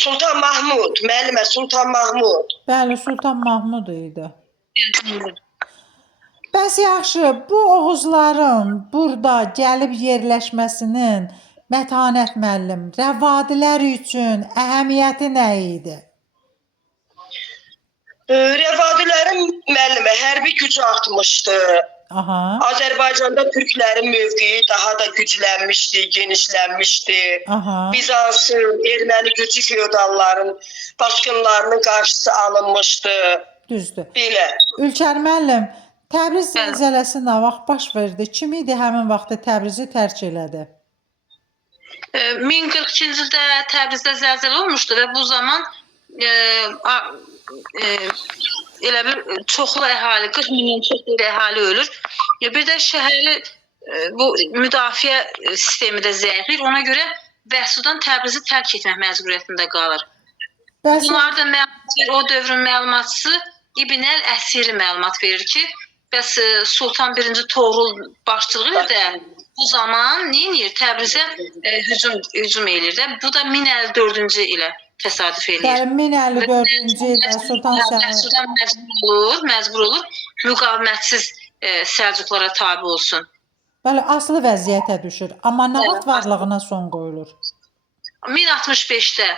Sultan Mahmud, müəllimə Sultan Mahmud. Bəli, Sultan Mahmud idi. Bəs yaxşı, bu Oğuzların burada gəlib yerləşməsinin Mətanət müəllim, rəvadilər üçün əhəmiyyəti nə idi? Rəvadilərin müəllimə hərbi gücü artmışdı. Aha. Azərbaycanda türklərin mövqeyi daha da güclənmişdi, genişlənmişdi. Aha. Bizansın, erməni gücü feodalların basqınlarının qarşısı alınmışdı. Düzdür. Belə. Ülkər müəllim, Təbriz zəlzələsi nə vaxt baş verdi? Kim idi həmin vaxtda Təbrizi tərk elədi? 1042-ci ildə Təbrizdə zəlzələ olmuşdu və bu zaman elə bir çoxlu əhali, 40 milyon çoxlu əhali ölür. Bir də şəhəri bu müdafiə sistemi də zəifdir. Ona görə Vəhsudan Təbrizi tərk etmək məcburiyyətində qalır. Bunlar da o dövrün məlumatçısı İbn əl-Əsiri məlumat verir ki, bəs Sultan 1-ci Toğrul başçılığı ilə də bu zaman neyinir? Təbrizə hücum eləyir də. Bu da 1054-cü ilə təsadüf eləyir. 1054-cü ildə Sultan məcbur olur müqavimətsiz Səlcuqlara tabe olsun. Bəli, asılı vəziyyətə düşür. Amma nə vaxt varlığına son qoyulur? 1065-də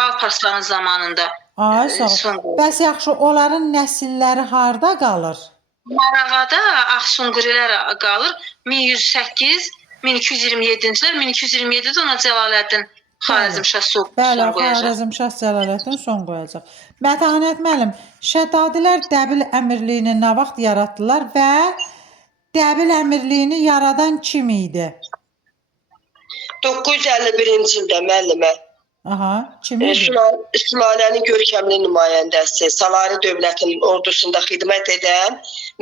Alparslanın zamanında. Ay, sağ ol. Bəs yaxşı, onların nəsilləri harda qalır? Marağada Ağsunqurilər qalır. 1108, 1227-ci illər, 1227-də ona Cəlaləddin Xarəzmşah son Bəli, qoyacaq. Xarəzmşah Cəlaləddin son qoyacaq. Mətanət müəllim, Şəddadilər Dəbil Əmirliyini nə vaxt yaratdılar və Dəbil Əmirliyini yaradan kim idi? 951-ci ildə müəllimə. Aha, kim idi? Sülalənin görkəmli nümayəndəsi, Salari dövlətinin ordusunda xidmət edən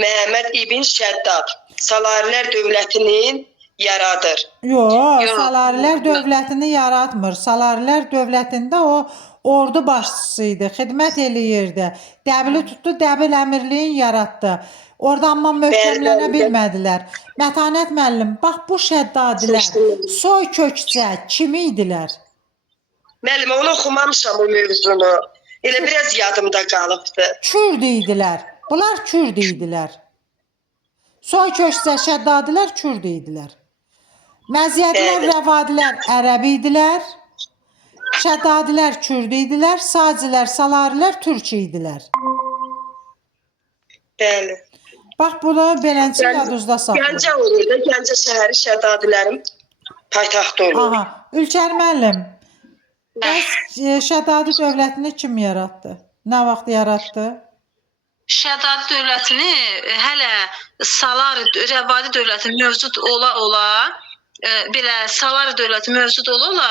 Məhəmməd İbn Şəddad Salarilər dövlətinin yaradır. Yox, Yox. Salarilər dövlətini yaratmır. Salarilər dövlətində o ordu başçısı idi, xidmət eləyirdi. Dəbili tutdu, Dəbil Əmirliyin yaratdı. Oradan amma möhkəmlənə Bəli. bilmədilər. Mətanət müəllim, bax bu Şəddadilər soy kökcə kim idilər? Müəllimə, onu oxumamışam o mövzunu. Elə biraz yadımda qalıbdı. Kürd idilər. Bunlar Kürd idilər. Soy kökcə Şəddadilər Kürd idilər. Məziyyətlər, Bəli. Rəvadilər Ərəb idilər. Şəddadilər Kürd idilər. Sacilər, Salarilər Türk idilər. Bəli. Bax bunu beləcə yadınızda saxlayın. Gəncə olur da, Gəncə şəhəri Şəddadilərin paytaxtı olur. Aha, Ülkər müəllim. Bəs Şəddadi dövlətini kim yaratdı? Nə vaxt yaratdı? Şəddad dövlətini hələ Salari Rəvadi dövləti mövcud ola belə Salari dövləti mövcud ola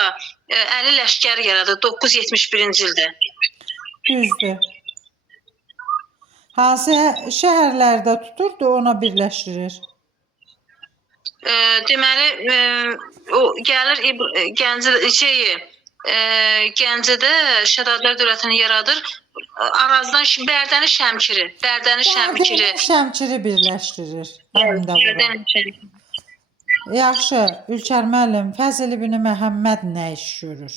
Əli Ləşkəri yaradı 971-ci ildə. Düzdür. Hansı şəhərlərdə tuturdu, ona birləşdirir? Deməli o gəlir Gəncədə Şəddadilər dövlətini yaradır. Arazdan Bərdəni Şəmkiri, Şəmkiri birləşdirir. Həm də bura. Bərdəni Şəmkiri. Yaxşı, Ülkər müəllim, Fəzl ibn Məhəmməd nə iş görür?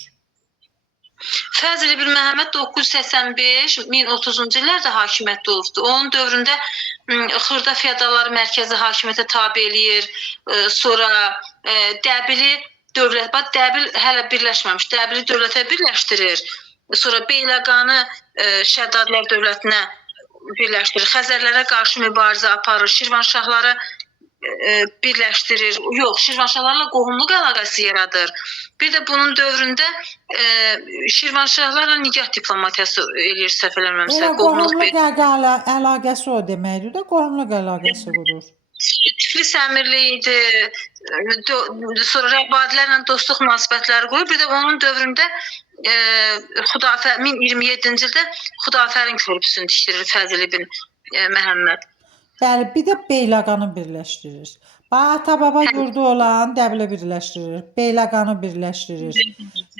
Fəzl ibn Məhəmməd 985-1030-cu illərdə hakimiyyətdə olubdu. Onun dövründə xırda feodalları mərkəzi hakimiyyətə tabe eləyir. Sonra Dəbili dövlət, bax Dəbil hələ birləşməmiş. Dəbili dövlətə birləşdirir. Sonra Beyləqanı Şəddadilər dövlətinə birləşdirir. Xəzərlərə qarşı mübarizə aparır. Şirvanşahları birləşdirir. Yox, Şirvanşahlarla qohumluq əlaqəsi yaradır. Bir də bunun dövründə Şirvanşahlarla nigah diplomatiyası eləyir, səhv eləmirəmsə. Qohumluq əlaqəsi o deməkdir də, qohumluq əlaqəsi qurur. Tiflis əmirliyi idi. Sonra Rəvadilərlə dostluq münasibətləri qurur. Bir də onun dövründə 1027-ci ildə Xudafərin körpüsünü tikdirir Fəzl ibn Məhəmməd. Bəli, bir də Beyləqanı birləşdirir. Ata-baba yurdu olan Dəbili birləşdirir. Beyləqanı birləşdirir.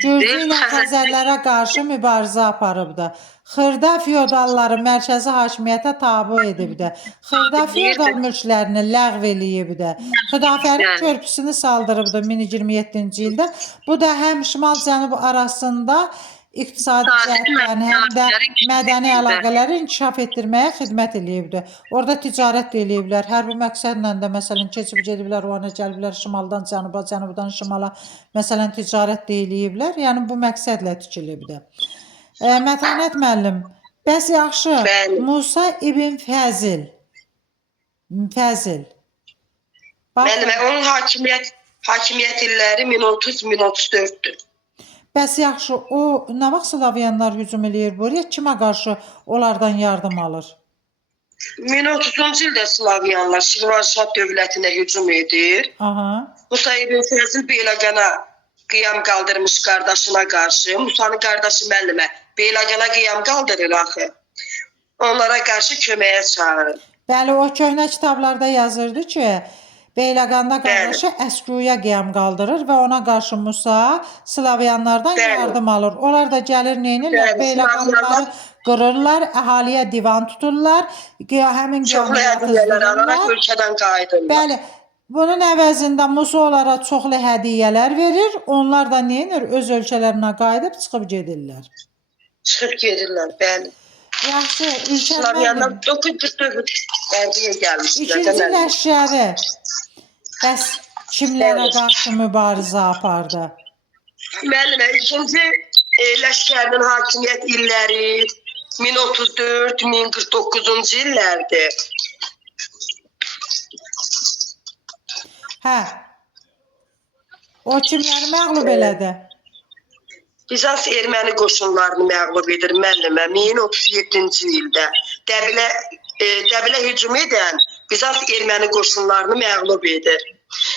Gürcü ilə Xəzərlərə qarşı mübarizə aparıbdı. Xırda feodalları mərkəzi hakimiyyətə tabe edibdi. Xırda feodal mülklərini ləğv eləyibdi. Xudafərin körpüsünü saldırıbdı 1027-ci ildə. Bu da həm şimal-cənub arasında iqtisadi cəhətdən həm də mədəni əlaqələri inkişaf etdirməyə xidmət eləyibdi. Orada ticarət də eləyiblər. Hərbi məqsədlə də məsələn keçib gediblər, o ana gəliblər şimaldan cənuba, cənubdan şimala məsələn ticarət də eləyiblər. Yəni bu məqsədlə tikilibdi. Mətanət müəllim, bəs yaxşı, Musa ibn Fəzl. Müəllimə, onun hakimiyyət illəri 1030-1034-dür. Bəs yaxşı, o nə vaxt Slavyanlar hücum eləyir buraya? Kimə qarşı onlardan yardım alır? 1030-cu ildə Slavyanlar Şirvanşah dövlətinə hücum edir. Musa ibn Fəzl Beyləqana qiyam qaldırmış qardaşına qarşı. Musanın qardaşı müəllimə Beyləqana qiyam qaldırır axı. Onlara qarşı köməyə çağırır. Bəli, o köhnə kitablarda yazırdı ki, Beyləqanda qardaşı Əsküyə qiyam qaldırır və ona qarşı Musa Slavyanlardan yardım alır. Onlar da gəlir neynirlər? Beyləqanları qırırlar, əhaliyə divan tuturlar, həmin çoxlu hədiyyələr alaraq ölkədən qayıdırlar. Bəli, bunun əvəzində Musa onlara çoxlu hədiyyələr verir, onlar da neynir? Öz ölkələrinə qayıdıb çıxıb gedirlər. Çıxıb gedirlər, bəli. Yaxşı, Ülkər müəllim. 944 gəlmişdir. İkinci ləşkəri bəs kimlərə qarşı mübarizə apardı? Müəllimə, ikinci ləşkərinin hakimiyyət illəri 1034-1049-cu illərdir. Hə. O kimləri məğlub elədi? Bizans erməni qoşunlarını məğlub edir müəllimə 1037-ci ildə. Dəbilə hücum edən Bizans erməni qoşunlarını məğlub edir.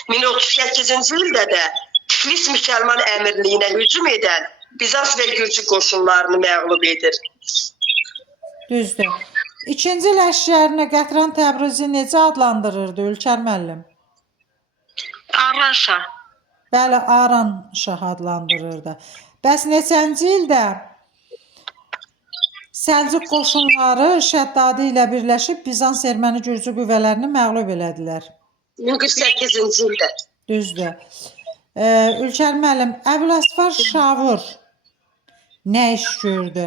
1038-ci ildə də Tiflis müsəlman əmirliyinə hücum edən Bizans və Gürcü qoşunlarını məğlub edir. Düzdür. İkinci ləşkərinə gətirən Təbrizi necə adlandırırdı Ülkər müəllim? Arranşa. Bəli, Aran şah adlandırırdı. Bəs neçənci ildə Səlcuq qoşunları Şəddadi ilə birləşib Bizans erməni Gürcü qüvvələrini məğlub elədilər? 1048-ci ildə. Düzdür. Ülkər müəllim, Əbuləsvar Şavur nə iş gördü?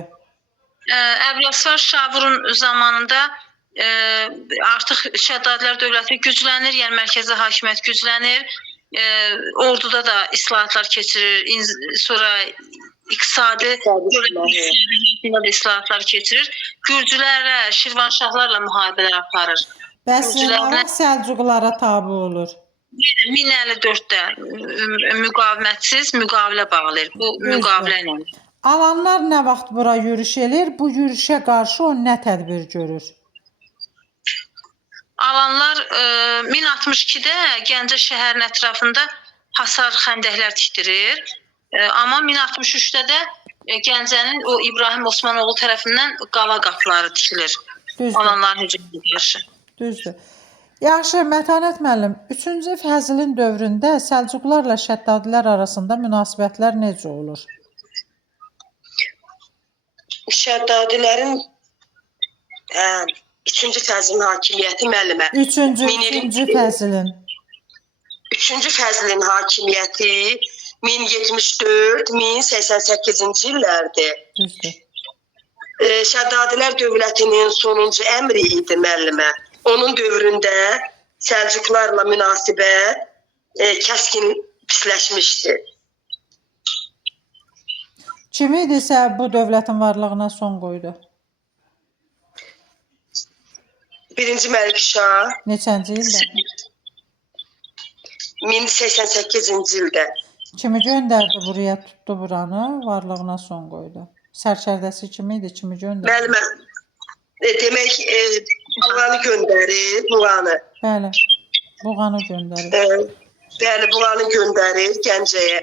Əbuləsvar Şavurun zamanında artıq Şəddadilər dövləti güclənir, yəni mərkəzi hakimiyyət güclənir. Orduda da islahatlar keçirir, sonra iqtisadi dövlətdə islahatlar keçirir. Gürcülərlə, Şirvanşahlarla müharibələr aparır. Bəs nə vaxt Səlcuqlara tabe olur? 1054-də müqavimətsiz müqavilə bağlayır. Bu müqavilə ilə. Alanlar nə vaxt bura yürüş edir? Bu yürüşə qarşı o nə tədbir görür? Alanlar 1062-də Gəncə şəhərinin ətrafında hasar xəndəklər tikdirir. Amma 1063-də də Gəncənin o İbrahim Osmanoğlu tərəfindən qala qapıları tikilir. Düzdür. Alanların hücumuna qarşı. Düzdür. Yaxşı, Mətanət müəllim, 3-cü Fəzilin dövründə Səlcuqlarla Şəddadilər arasında münasibətlər necə olur? Şəddadilərin 3-cü Fəzilin hakimiyyəti müəllimə. 3-cü Fəzilin. 3-cü Fəzilin hakimiyyəti 1074-1088-ci illərdir. Düzdür. Şəddadilər dövlətinin sonuncu əmri idi müəllimə. Onun dövründə Səlcuqlarla münasibət kəskin pisləşmişdi. Kim idisə bu dövlətin varlığına son qoydu? 1-ci Məlikşah Neçənci ildə? 1088-ci ildə. Kimi göndərdi buraya, tutdu buranı, varlığına son qoydu? Sərkərdəsi kim idi, kimi göndərdi? Müəllimə, demək, Buğanı göndərir, Buğanı. Bəli, Buğanı göndərir. Bəli, Buğanı göndərir Gəncəyə.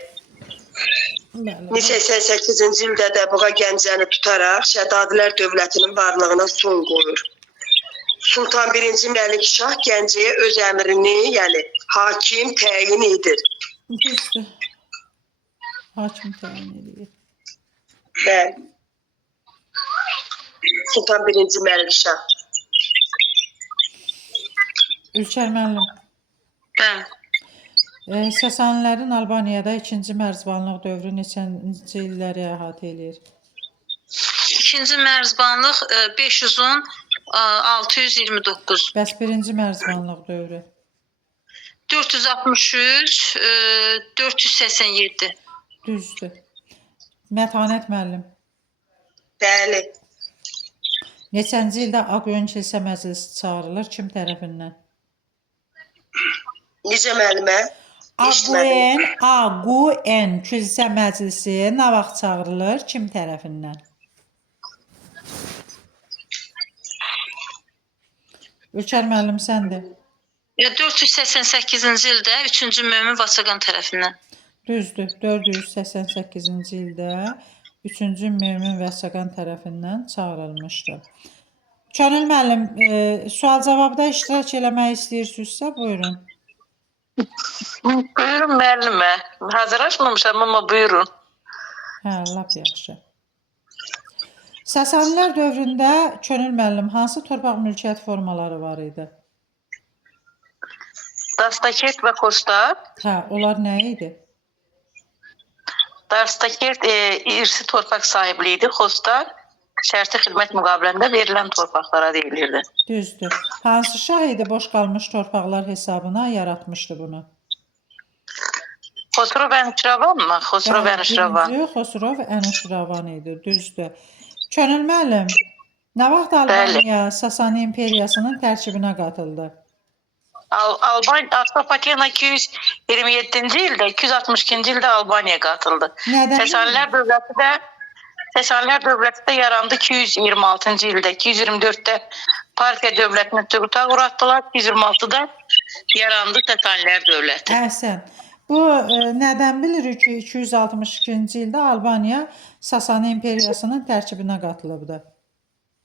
Bəli. 1088-ci ildə də Buğa Gəncəni tutaraq Şəddadilər dövlətinin varlığına son qoyur. Sultan 1-ci Məlikşah Gəncəyə öz əmrini, yəni hakim təyin edir. Düzdür. Hakim təyin edir. Bəli. Sultan 1-ci Məlikşah. Ülkər müəllim, Bəli. Sasanilərin Albaniyada 2-ci mərzbanlıq dövrü neçənci illəri əhatə edir? 2-ci mərzbanlıq 510-629. Bəs 1-ci mərzbanlıq dövrü? 463-487. Düzdür. Mətanət müəllim, Bəli. neçənci ildə Ağqoyun Kilsə Məclisi çağırılır, kim tərəfindən? Necə müəllimə? Ağqoyun Kilsə Məclisi nə vaxt çağırılır, kim tərəfindən? Ülkər müəllim, səndir. 488-ci ildə 3-cü Mömin Vaçaqan tərəfindən. Düzdür. 488-ci ildə 3-cü Mömin Vaçaqan tərəfindən çağırılmışdır. Könül müəllim, sual-cavabda iştirak eləmək istəyirsinizsə, buyurun. Buyurun müəllimə. Hazırlaşmamışam amma buyurun. Hə, lap yaxşı. Sasanilər dövründə Könül müəllim hansı torpaq mülkiyyət formaları var idi? Dastakert və Xostar. Hə, onlar nə idi? Dastakert irsi torpaq sahibliyi idi. Xostar şərti xidmət müqabilində verilən torpaqlara deyilirdi. Düzdür. Hansı şah idi boş qalmış torpaqlar hesabına yaratmışdı bunu? Xosrov Ənuşiravan mı? Xosrov Ənuşiravan. Xosrov Ənuşiravan idi. Düzdür. Könül müəllim, nə vaxt Albaniya Sasani imperiyasının tərkibinə qatıldı? Atropatena 227-ci ildə, 262-ci ildə Albaniya qatıldı. Nədən? Sasaniler dövləti də yarandı 226-cı ildə. 224-də Parfiya dövlətini süquta uğratdılar. 226-da yarandı Sasaniler dövləti. Əhsən. Bu nədən bilirik ki, 262-ci ildə Albaniya Sasani imperiyasının tərkibinə qatılıbdı?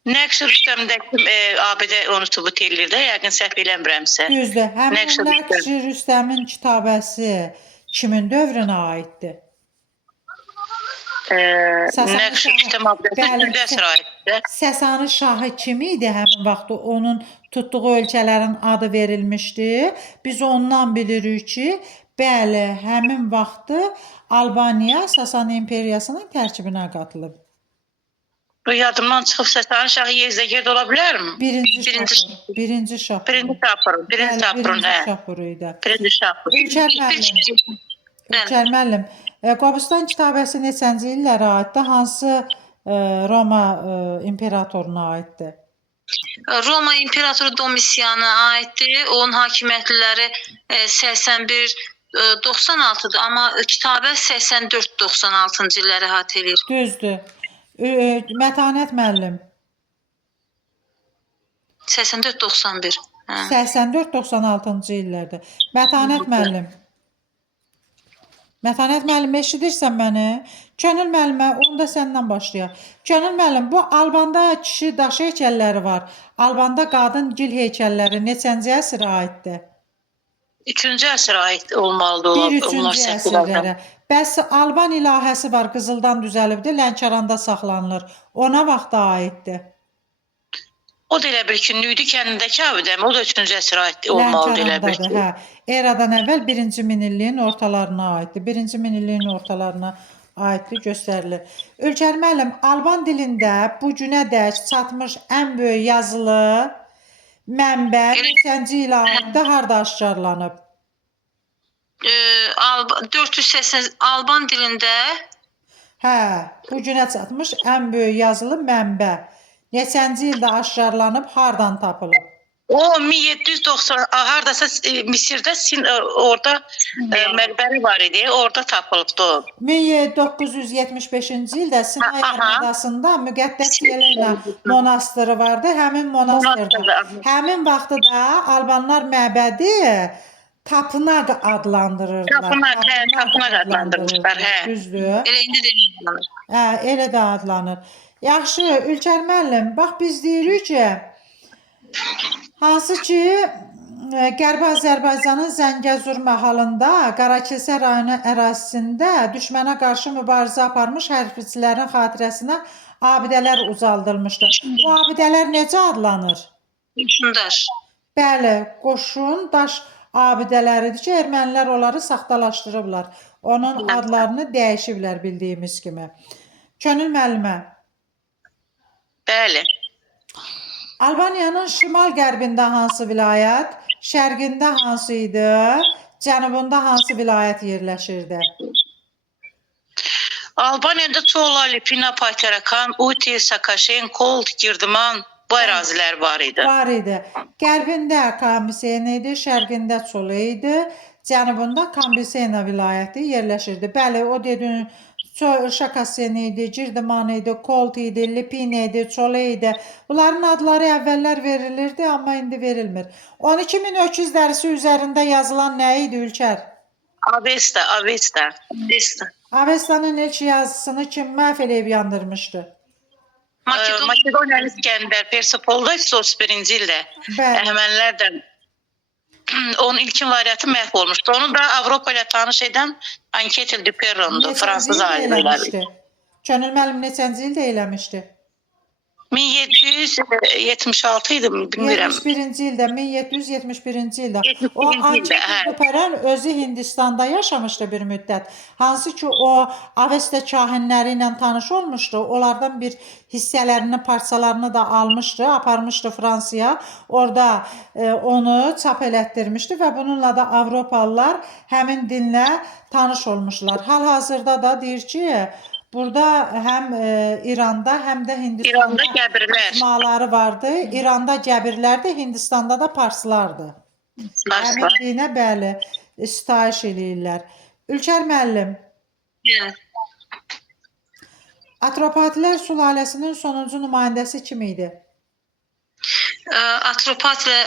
Nəqş Rüstəmdəki ABD onu sübut edir də, yəqin səhv eləmirəmsə. Düzdür. Həmin Nəqş Nəqş Rüstəmin kitabəsi kimin dövrünə aiddir? Nəqş Rüstəm abidəsi 3-cü əsrə aiddir. Sasani şahı kim idi həmin vaxtda? Onun tutduğu ölkələrin adı verilmişdi. Biz ondan bilirik ki, bəli, həmin vaxtı Albaniya Sasani imperiyasının tərkibinə qatılıb. Bu yadımdan çıxıb Sasani şahı Yezdəgird ola bilərmi? Birinci Şapur. Birinci Şapur idi. Ülker müəllim, Qobustan kitabəsi neçənci illərə aiddir? Hansı Roma imperatoruna aiddir? Roma imperatoru Domisiana aiddir. Onun hakimiyyətliləri 81-96-dır, amma kitabə 84-96-cı illəri əhatə edir. Düzdür. Mətanət müəllim. 84-91. 84-96-cı illərdə. Mətanət müəllim. Mətanət müəllim, eşidirsən məni? Könül müəllimə, onda səndən başlayaq. Könül müəllim, bu Albanda kişi daş heykəlləri var. Albanda qadın gil heykəlləri neçənci əsrə aiddir? 3-cü əsrə aid olmalıdır. Bir 3-cü əsrlərə. Bəs Alban ilahəsi var, qızıldan düzəlibdir, Lənkəranda saxlanılır. Ona vaxta aiddir. O da elə bir ki, Nüydü kəndindəki abidəmi, o da 3-cü əsrə aid olmalıdır elə bir ki. Hə, eradan əvvəl 1-ci minilliyin ortalarına aiddir. 1-ci minilliyin ortalarına aiddir, göstərilir. Ülker müəllim, Alban dilində bu günədək çatmış ən böyük yazılı mənbə neçənci ilə aiddir, harda aşkarlanıb? 480 Alban dilində Hə, bu günə çatmış ən böyük yazılı mənbə neçənci ildə aşkarlanıb, hardan tapılıb? O 1790 hardasa Misirdə orada məqbəri var idi, orada tapılıbdı o. 1975-ci ildə Sinay yarımadasında Müqəddəs Yelena monastırı vardı. Həmin monastırda. Həmin vaxtı da Albanlar məbədi tapınaq adlandırırdılar. Tapınaq adlandırmışlar, hə. Düzdür. elə indi də adlanır. Hə, elə də adlanır. Yaxşı, Ülker müəllim, bax biz deyirik ki, hansı ki, Qərbi Azərbaycanın Zəngəzur mahalında Qarakilsə rayonu ərazisində düşmənə qarşı mübarizə aparmış hərbiçilərin xatirəsinə abidələr uzaldılmışdır. Bu abidələr necə adlanır? Qoşundaş. Bəli, qoşun daş abidələridir ki, ermənilər onları saxtalaşdırıblar. Onun adlarını dəyişiblər bildiyimiz kimi. Könül müəllimə. Bəli. Albaniyanın şimal-qərbində hansı vilayət, şərqində hansı idi, cənubunda hansı vilayət yerləşirdi? Albaniyada Çoğla, Lipina, Paytarakan, Uti, Sakaşen, Kolt, Girdiman bu ərazilər var idi. Var idi. Qərbində Kambisena idi, şərqində Çola idi, cənubunda Kambisena vilayəti yerləşirdi. Bəli, o dediyin Şakasen idi, Girdiman idi, Kolt idi, Lipina idi, Çola idi. Bunların adları əvvəllər verilirdi, amma indi verilmir. 12.000 öküz dərisi üzərində yazılan nə idi, Ülker? Avesta. Avestanın ilk yazısını kim məhv eləyib yandırmışdı? Makedoniyalı İskəndər Persepolda 31-ci ildə Əhəmənilər də onun ilkin variantı məhv olmuşdu. Onu da Avropa ilə tanış edən Anquetil Duperron'du, Fransız alimləri. Könül müəllim neçənci ildə eləmişdi? 1776 idi, bilmirəm. 71-ci ildə, 1771-ci ildə. O Anquetil Duperron özü Hindistanda yaşamışdı bir müddət. Hansı ki o Avesta kahinləri ilə tanış olmuşdu. Onlardan bir hissələrini, parçalarını da almışdı, aparmışdı Fransaya. Orada onu çap elətdirmişdi və bununla da Avropalılar həmin dinlə tanış olmuşlar. Hal-hazırda da deyir ki, burada həm İranda, həm də Hindistanda İranda gəbirlər vardı. İranda gəbirlərdi, Hindistanda da parslardı. Əmirliyinə bəli, sitayiş eləyirlər. Ülkər müəllim, Yəni, Atropatilər sülaləsinin sonuncu nümayəndəsi kim idi? Atropat və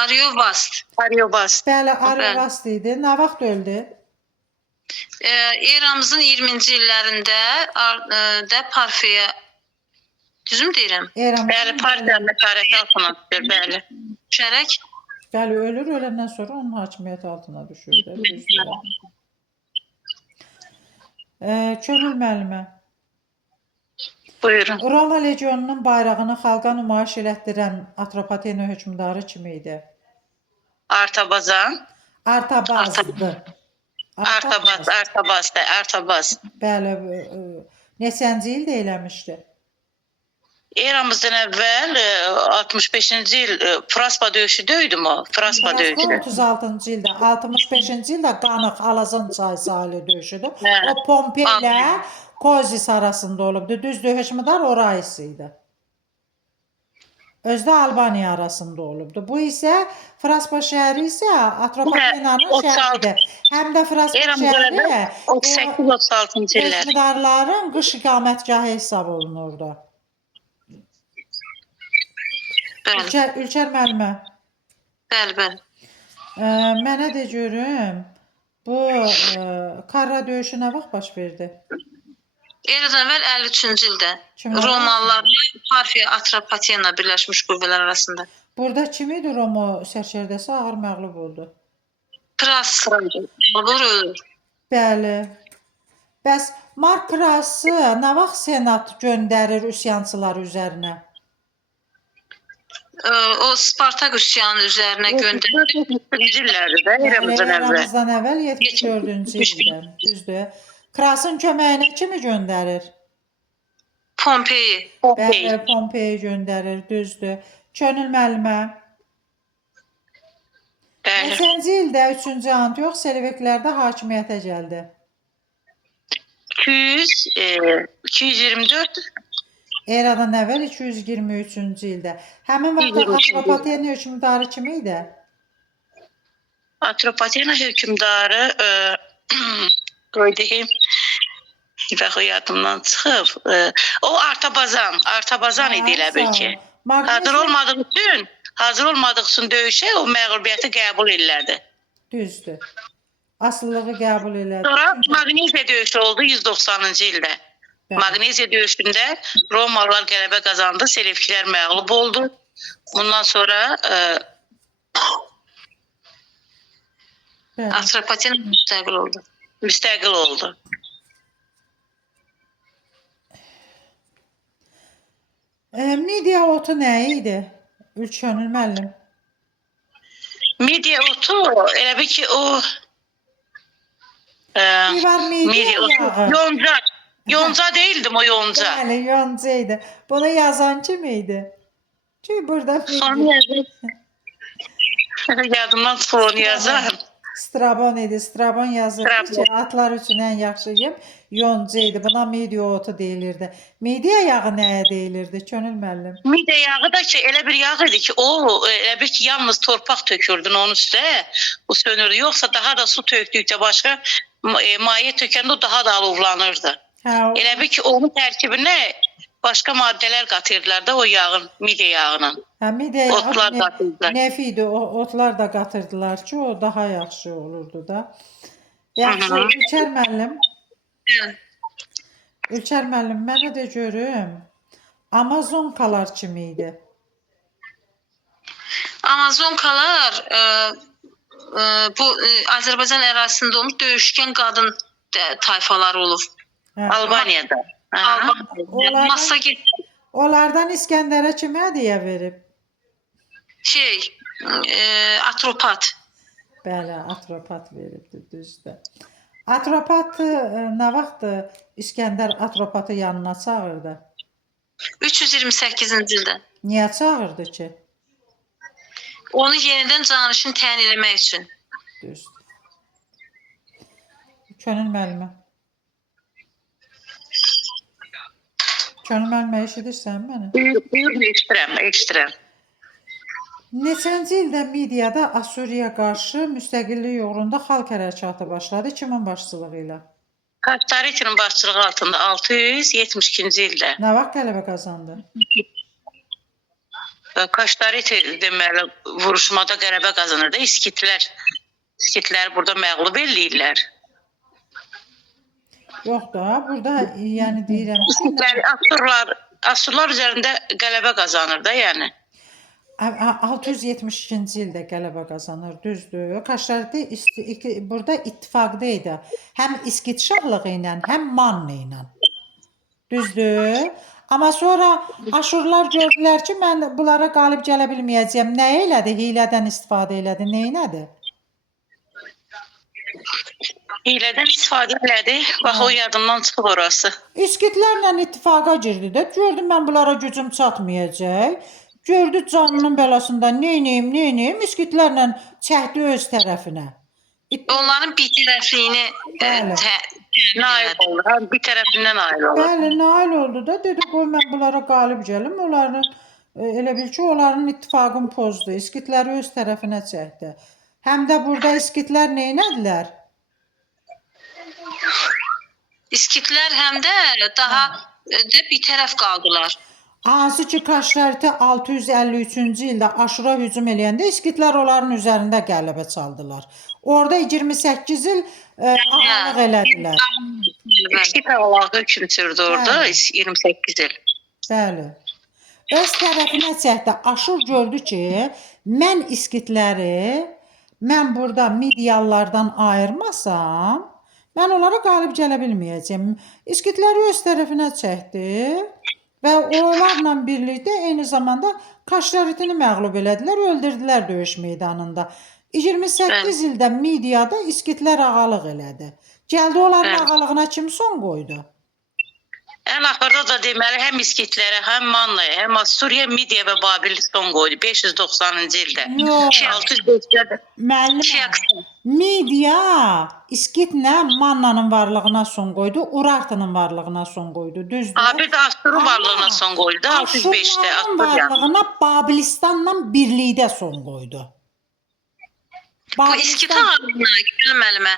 Aryovast. Aryobas. Bəli, Aryovast idi. Nə vaxt öldü? Eramızın 20-ci illərində də Parfiya, düzüm deyirəm, Bəli, partiyanın tarixi altına düşür, bəli. şərək. Bəli, ölür, öləndən sonra onun hakimiyyəti altına düşür. Könül müəllimə, Buyurun. Roma legionunun bayrağını xalqa nümayiş elətdirən Atropatena hökmdarı kim idi? Artabazan. Artabazdı. Artabaz. Bəli, neçənci ildə eləmişdi? Eramızdan əvvəl 65-ci il Fraspa döyüşü döydüm o. Fraspa döyüşü. 36-cı ildə, 65-ci ildə Qanıq Alazın çayı sahili döyüşüdür. Bəli. O Pompey ilə Kozis arasında olubdu. Düzdür, hökmdar orası idi. Özdə Albaniya arasında olubdu. Bu isə Fraspa şəhəri isə Atropatenanın şəhəridir. Həm də Fraspa şəhəri 38-36-cı illər. hökmdarların qış iqamətgahı hesab olunurdu. Bəli, Ülkər müəllimə, bəli. mənə də görüm, bu Karra döyüşü nə vaxt baş verdi? Eradan əvvəl 53-cü ildə Kimlər? Romalılarla Parfiya, Atropatena birləşmiş qüvvələr arasında. Burada kim idi Roma sərkərdəsi ağır məğlub oldu? Pras olur. Bəli. Bəs Mark Krası nə vaxt senat göndərir üsyançılar üzərinə? O Spartak üsyanı üzərinə göndərildi. 73-cü illərdir də eramızdan əvvəl. Eramızdan əvvəl 74-cü ildə. Düzdür. Krasın köməyinə kimi göndərir? Pompeyi. Bəli, Pompeyi göndərir, düzdür. Könül müəllimə. Bəli. 5-ci ildə 3-cü Antiox Selevklərdə hakimiyyətə gəldi. 224 Eradan əvvəl 223-cü ildə. Həmin vaxt Atropatena hökmdarı kim idi? Atropatena hökmdarı qoy deyim, bax o yadımdan çıxıb. O Artabazan idi elə bil ki. Hazır olmadığı üçün döyüşə o məğlubiyyəti qəbul elədi. Düzdür. Asılılığı qəbul elədi. Sonra Magneziya döyüşü oldu 190-cı ildə. Magneziya döyüşündə Romalılar qələbə qazandı, Selevkilər məğlub oldu. Bundan sonra Atropatena müstəqil oldu. Midiya otu nə idi? Ülkönül müəllim. Midiya otu elə bil ki o Midiya yağı. Yonca değildim o yonca. Bəli, yonca idi. Bunu yazan kim idi? Çünki burada yadımdan çıxır onu yazan. Strabon idi. Strabon yazırdı ki, atlar üçün ən yaxşı yem yonca idi. Buna midiya otu deyilirdi. Midiya yağı nəyə deyilirdi? Könül müəllim. Midiya yağı da ki elə bir yağ idi ki o elə bir ki yalnız torpaq tökürdün onun üstə. O sönürdü. Yoxsa daha da su tökdükcə başqa maye tökəndə o daha da alovlanırdı. Elə bil ki onun tərkibinə başqa maddələr qatırdılar da o yağın, midiya yağının. Midiya yağı otlar qatırdılar. Nef idi, otlar da qatırdılar ki o daha yaxşı olurdu da. Yaxşı, Ülkər müəllim. Ülkər müəllim, mənə də görüm. Amazonkalar kim idi? Amazonkalar bu Azərbaycan ərazisində olmuş döyüşkən qadın tayfaları olub. Albaniyada. Onlardan İskəndərə kimə hədiyyə verib? Atropat. Bəli, Atropat veribdir, düzdür. Atropat nə vaxt İskəndər Atropatı yanına çağırdı? 328-ci ildə. Niyə çağırdı ki? Onu yenidən canişin təyin eləmək üçün. Düzdür. Könül müəllimə. Könül müəllimə eşidirsən məni? Buyur, eşidirəm. Neçənci ildə mediada Asuriya qarşı müstəqillik uğrunda xalq hərəkatı başladı? Kimin başçılığı ilə? Kastaritinin başçılığı altında 672-ci ildə. Nə vaxt qələbə qazandı? Kaştariti deməli vuruşmada qələbə qazanır da İskitlər burada məğlub eləyirlər. Yox da, burada yəni deyirəm ki, İskitlər Asurlar üzərində qələbə qazanır da yəni. 672-ci ildə qələbə qazanır, düzdür. Kaşlariti burada ittifaqda idi. Həm İskit şahlığı ilə, həm Manna ilə. Düzdür. Amma sonra Aşurlar gördülər ki, mən bunlara qalib gələ bilməyəcəyəm. Nə elədi? Hiylədən istifadə elədi. Nə elədi? Hilədən istifadə elədi. Bax o yadımdan çıxıb orası. İskitlərlə ittifaqa girdi də. Gördüm mən bunlara gücüm çatmayacaq. Gördü canının bəlasında neyniyim, İskitlərlə çəkdi öz tərəfinə. Onların bir tərəfliyini Nail oldu. Bir tərəfindən nail oldu. Bəli, nail oldu da. Dedi, qoy mən bunlara qalib gəlim. Onları elə bil ki, onların ittifaqını pozdu. İskitləri öz tərəfinə çəkdi. Həm də burada İskitlər neynədilər? İskitlər həm də daha bir tərəf qaldılar. Hansı ki, Kaşlariti 653-cü ildə Aşura hücum eləyəndə İskitlər onların üzərində qələbə çaldılar. Orada 28 il ağalıq elədilər. İskit ağalağı hökm sürdü orada 28 il. Bəli. Öz tərəfinə çəkdi. Aşur gördü ki, mən İskitləri burada Midiyalılardan ayırmasam, mən onlara qalib gələ bilməyəcəm. İskitləri öz tərəfinə çəkdi və onlarla birlikdə eyni zamanda Kaşlaritini məğlub elədilər, öldürdülər döyüş meydanında. 28 ildə Midiyada İskitlər ağalıq elədi. Gəldi onların ağalığına kim son qoydu? Ən axırda da deməli həm İskitlərə, həm Mannaya, həm Assuriya, Midiya və Babil son qoydu 590-cı ildə. Yox. 605-də. Müəllim, Midiya İskitlə Mannanın varlığına son qoydu, Urartının varlığına son qoydu, düzdür? Bir də Asurun varlığına son qoydu 605-də. Aşurların varlığına Babilistanla birlikdə son qoydu. Bu İskit ağalığına Gül müəllimə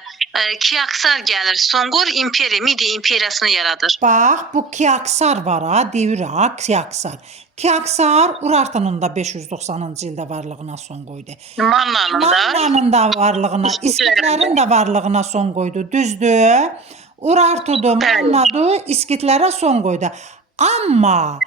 Kiaksar gəlir. Sonqor imperiya, Midiya imperiyasını yaradır. Bax, bu Kiaksar var ha, deyir ha, Kiaksar. Kiaksar Urartanın da 590-cı ildə varlığına son qoydu. Mannanın da varlığına, İskitlərin də varlığına son qoydu, düzdür? Urartudu, Mannadı, İskitlərə son qoydu. Amma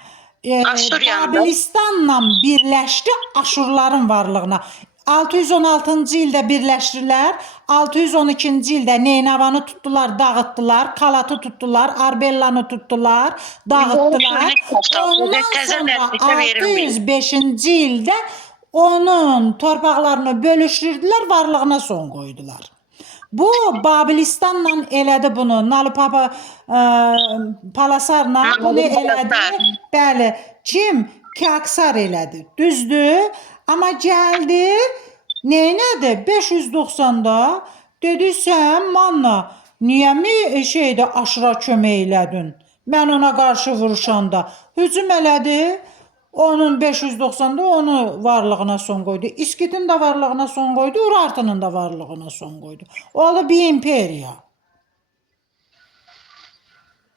Babilistanla birləşdi Aşurların varlığına. 616-cı ildə birləşdilər, 612-ci ildə Neynavanı tutdular, dağıtdılar, Kalatı tutdular, Arbellanı tutdular, dağıtdılar. Ondan sonra 605-ci ildə onun torpaqlarını bölüşdürdülər, varlığına son qoydular. Bu Babilistanla elədi bunu, Nalupapa Palasarla bunu elədi. Bəli, kim? Kiaksar elədi, düzdür? Amma gəldi, neynədi? 590-da dedi, sən Manna, niyə Aşura kömək elədin? Mən ona qarşı vuruşanda hücum elədi, onun 590-da onu varlığına son qoydu. İskitin də varlığına son qoydu, Urartının da varlığına son qoydu. O da bir imperiya.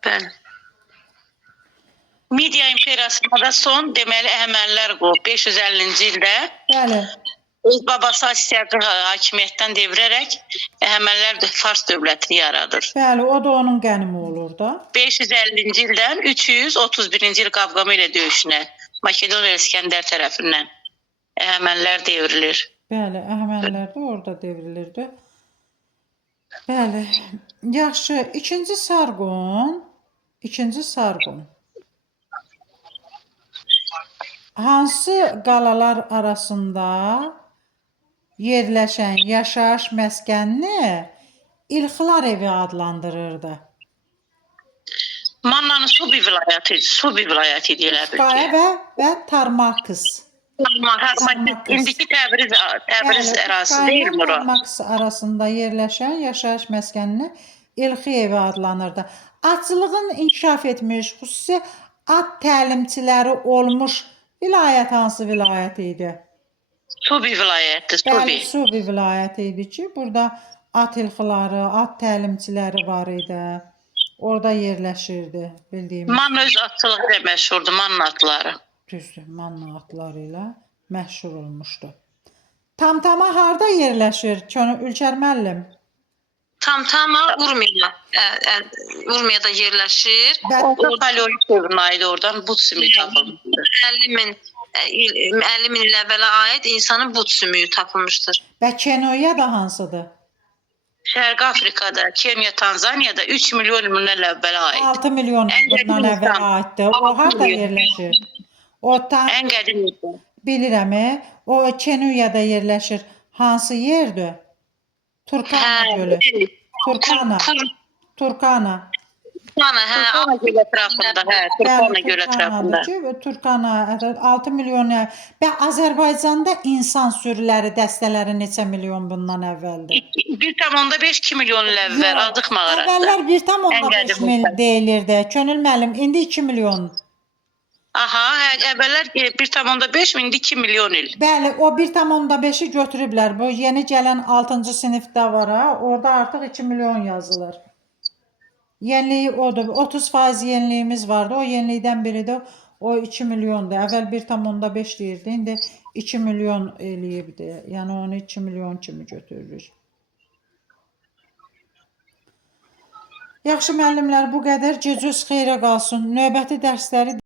Bəli. Midiya imperiyasına da son deməli Əhəmənilər qurub 550-ci ildə. Bəli. Öz babası Asiyaqı hakimiyyətdən devirərək Əhəmənilər Fars dövlətini yaradır. Bəli, o da onun qənimi olur da. 550-ci ildən 331-ci il Qavqamı ilə döyüşünə Makedoniya İskəndər tərəfindən Əhəmənilər devrilir. Bəli, Əhəmənilər də orada devrilirdi. Bəli. Yaxşı, ikinci Sarqon. Hansı qalalar arasında yerləşən yaşayış məskənini İlxılar evi adlandırırdı? Mannanın Subi vilayəti idi elə bil ki. Və Tarmakis. İndiki Təbriz ərazisi deyil bura. Tarmakis arasında yerləşən yaşayış məskənini İlxi evi adlanırdı. Atçılığın inkişaf etmiş, xüsusi at təlimçiləri olmuş vilayət hansı vilayət idi? Subi vilayəti, Bəli, Subi. Subi vilayəti idi ki, burada at ilxıları, at təlimçiləri var idi. Orada yerləşirdi, bildiyimiz. Manna öz atçılığı ilə məşhurdur, Manna atları. Düzdür, Manna atları ilə məşhur olmuşdu. Tamtama harda yerləşir? Ülkər müəllim? Tamtama Urmiyada yerləşir. Orada paleolit dövrünə aid oradan but sümüyü tapılmışdır. 50 min il əvvələ aid insanın but sümüyü tapılmışdır. Və Kenoya da hansıdır? Şərqi Afrikada, Kenya, Tanzaniyada 3 milyon il bundan əvvələ aid. 6 milyon bundan əvvəl aiddir. O harda yerləşir? O Ən qədim insan. bilirəm. O Kenuyada yerləşir. Hansı yerdir? Turkana gölü. Turkana. Turkana. Turkana göl ətrafında, Turkana göl ətrafında. Turkana 6 milyon və Azərbaycanda insan sürüləri, dəstələri neçə milyon bundan əvvəldir? 1,5-2 milyon il əvvəl Azıq mağarası. Əvvəllər 1,5 milyon deyilirdi. Könül müəllim, indi 2 milyon. Aha, əvvəllər 1,5 indi 2 milyon il. Bəli, o 1,5-i götürüblər. Bu yeni gələn 6-cı sinifdə var ha. Orada artıq 2 milyon yazılır. Yeniliyi odur. 30% yeniliyimiz vardı. O yenilikdən biri də o 2 milyondur. Əvvəl 1,5 deyirdi. İndi 2 milyon eləyibdi. Yəni onu 2 milyon kimi götürürük. Yaxşı müəllimlər, bu qədər. Gecəniz xeyrə qalsın. Növbəti dərsləri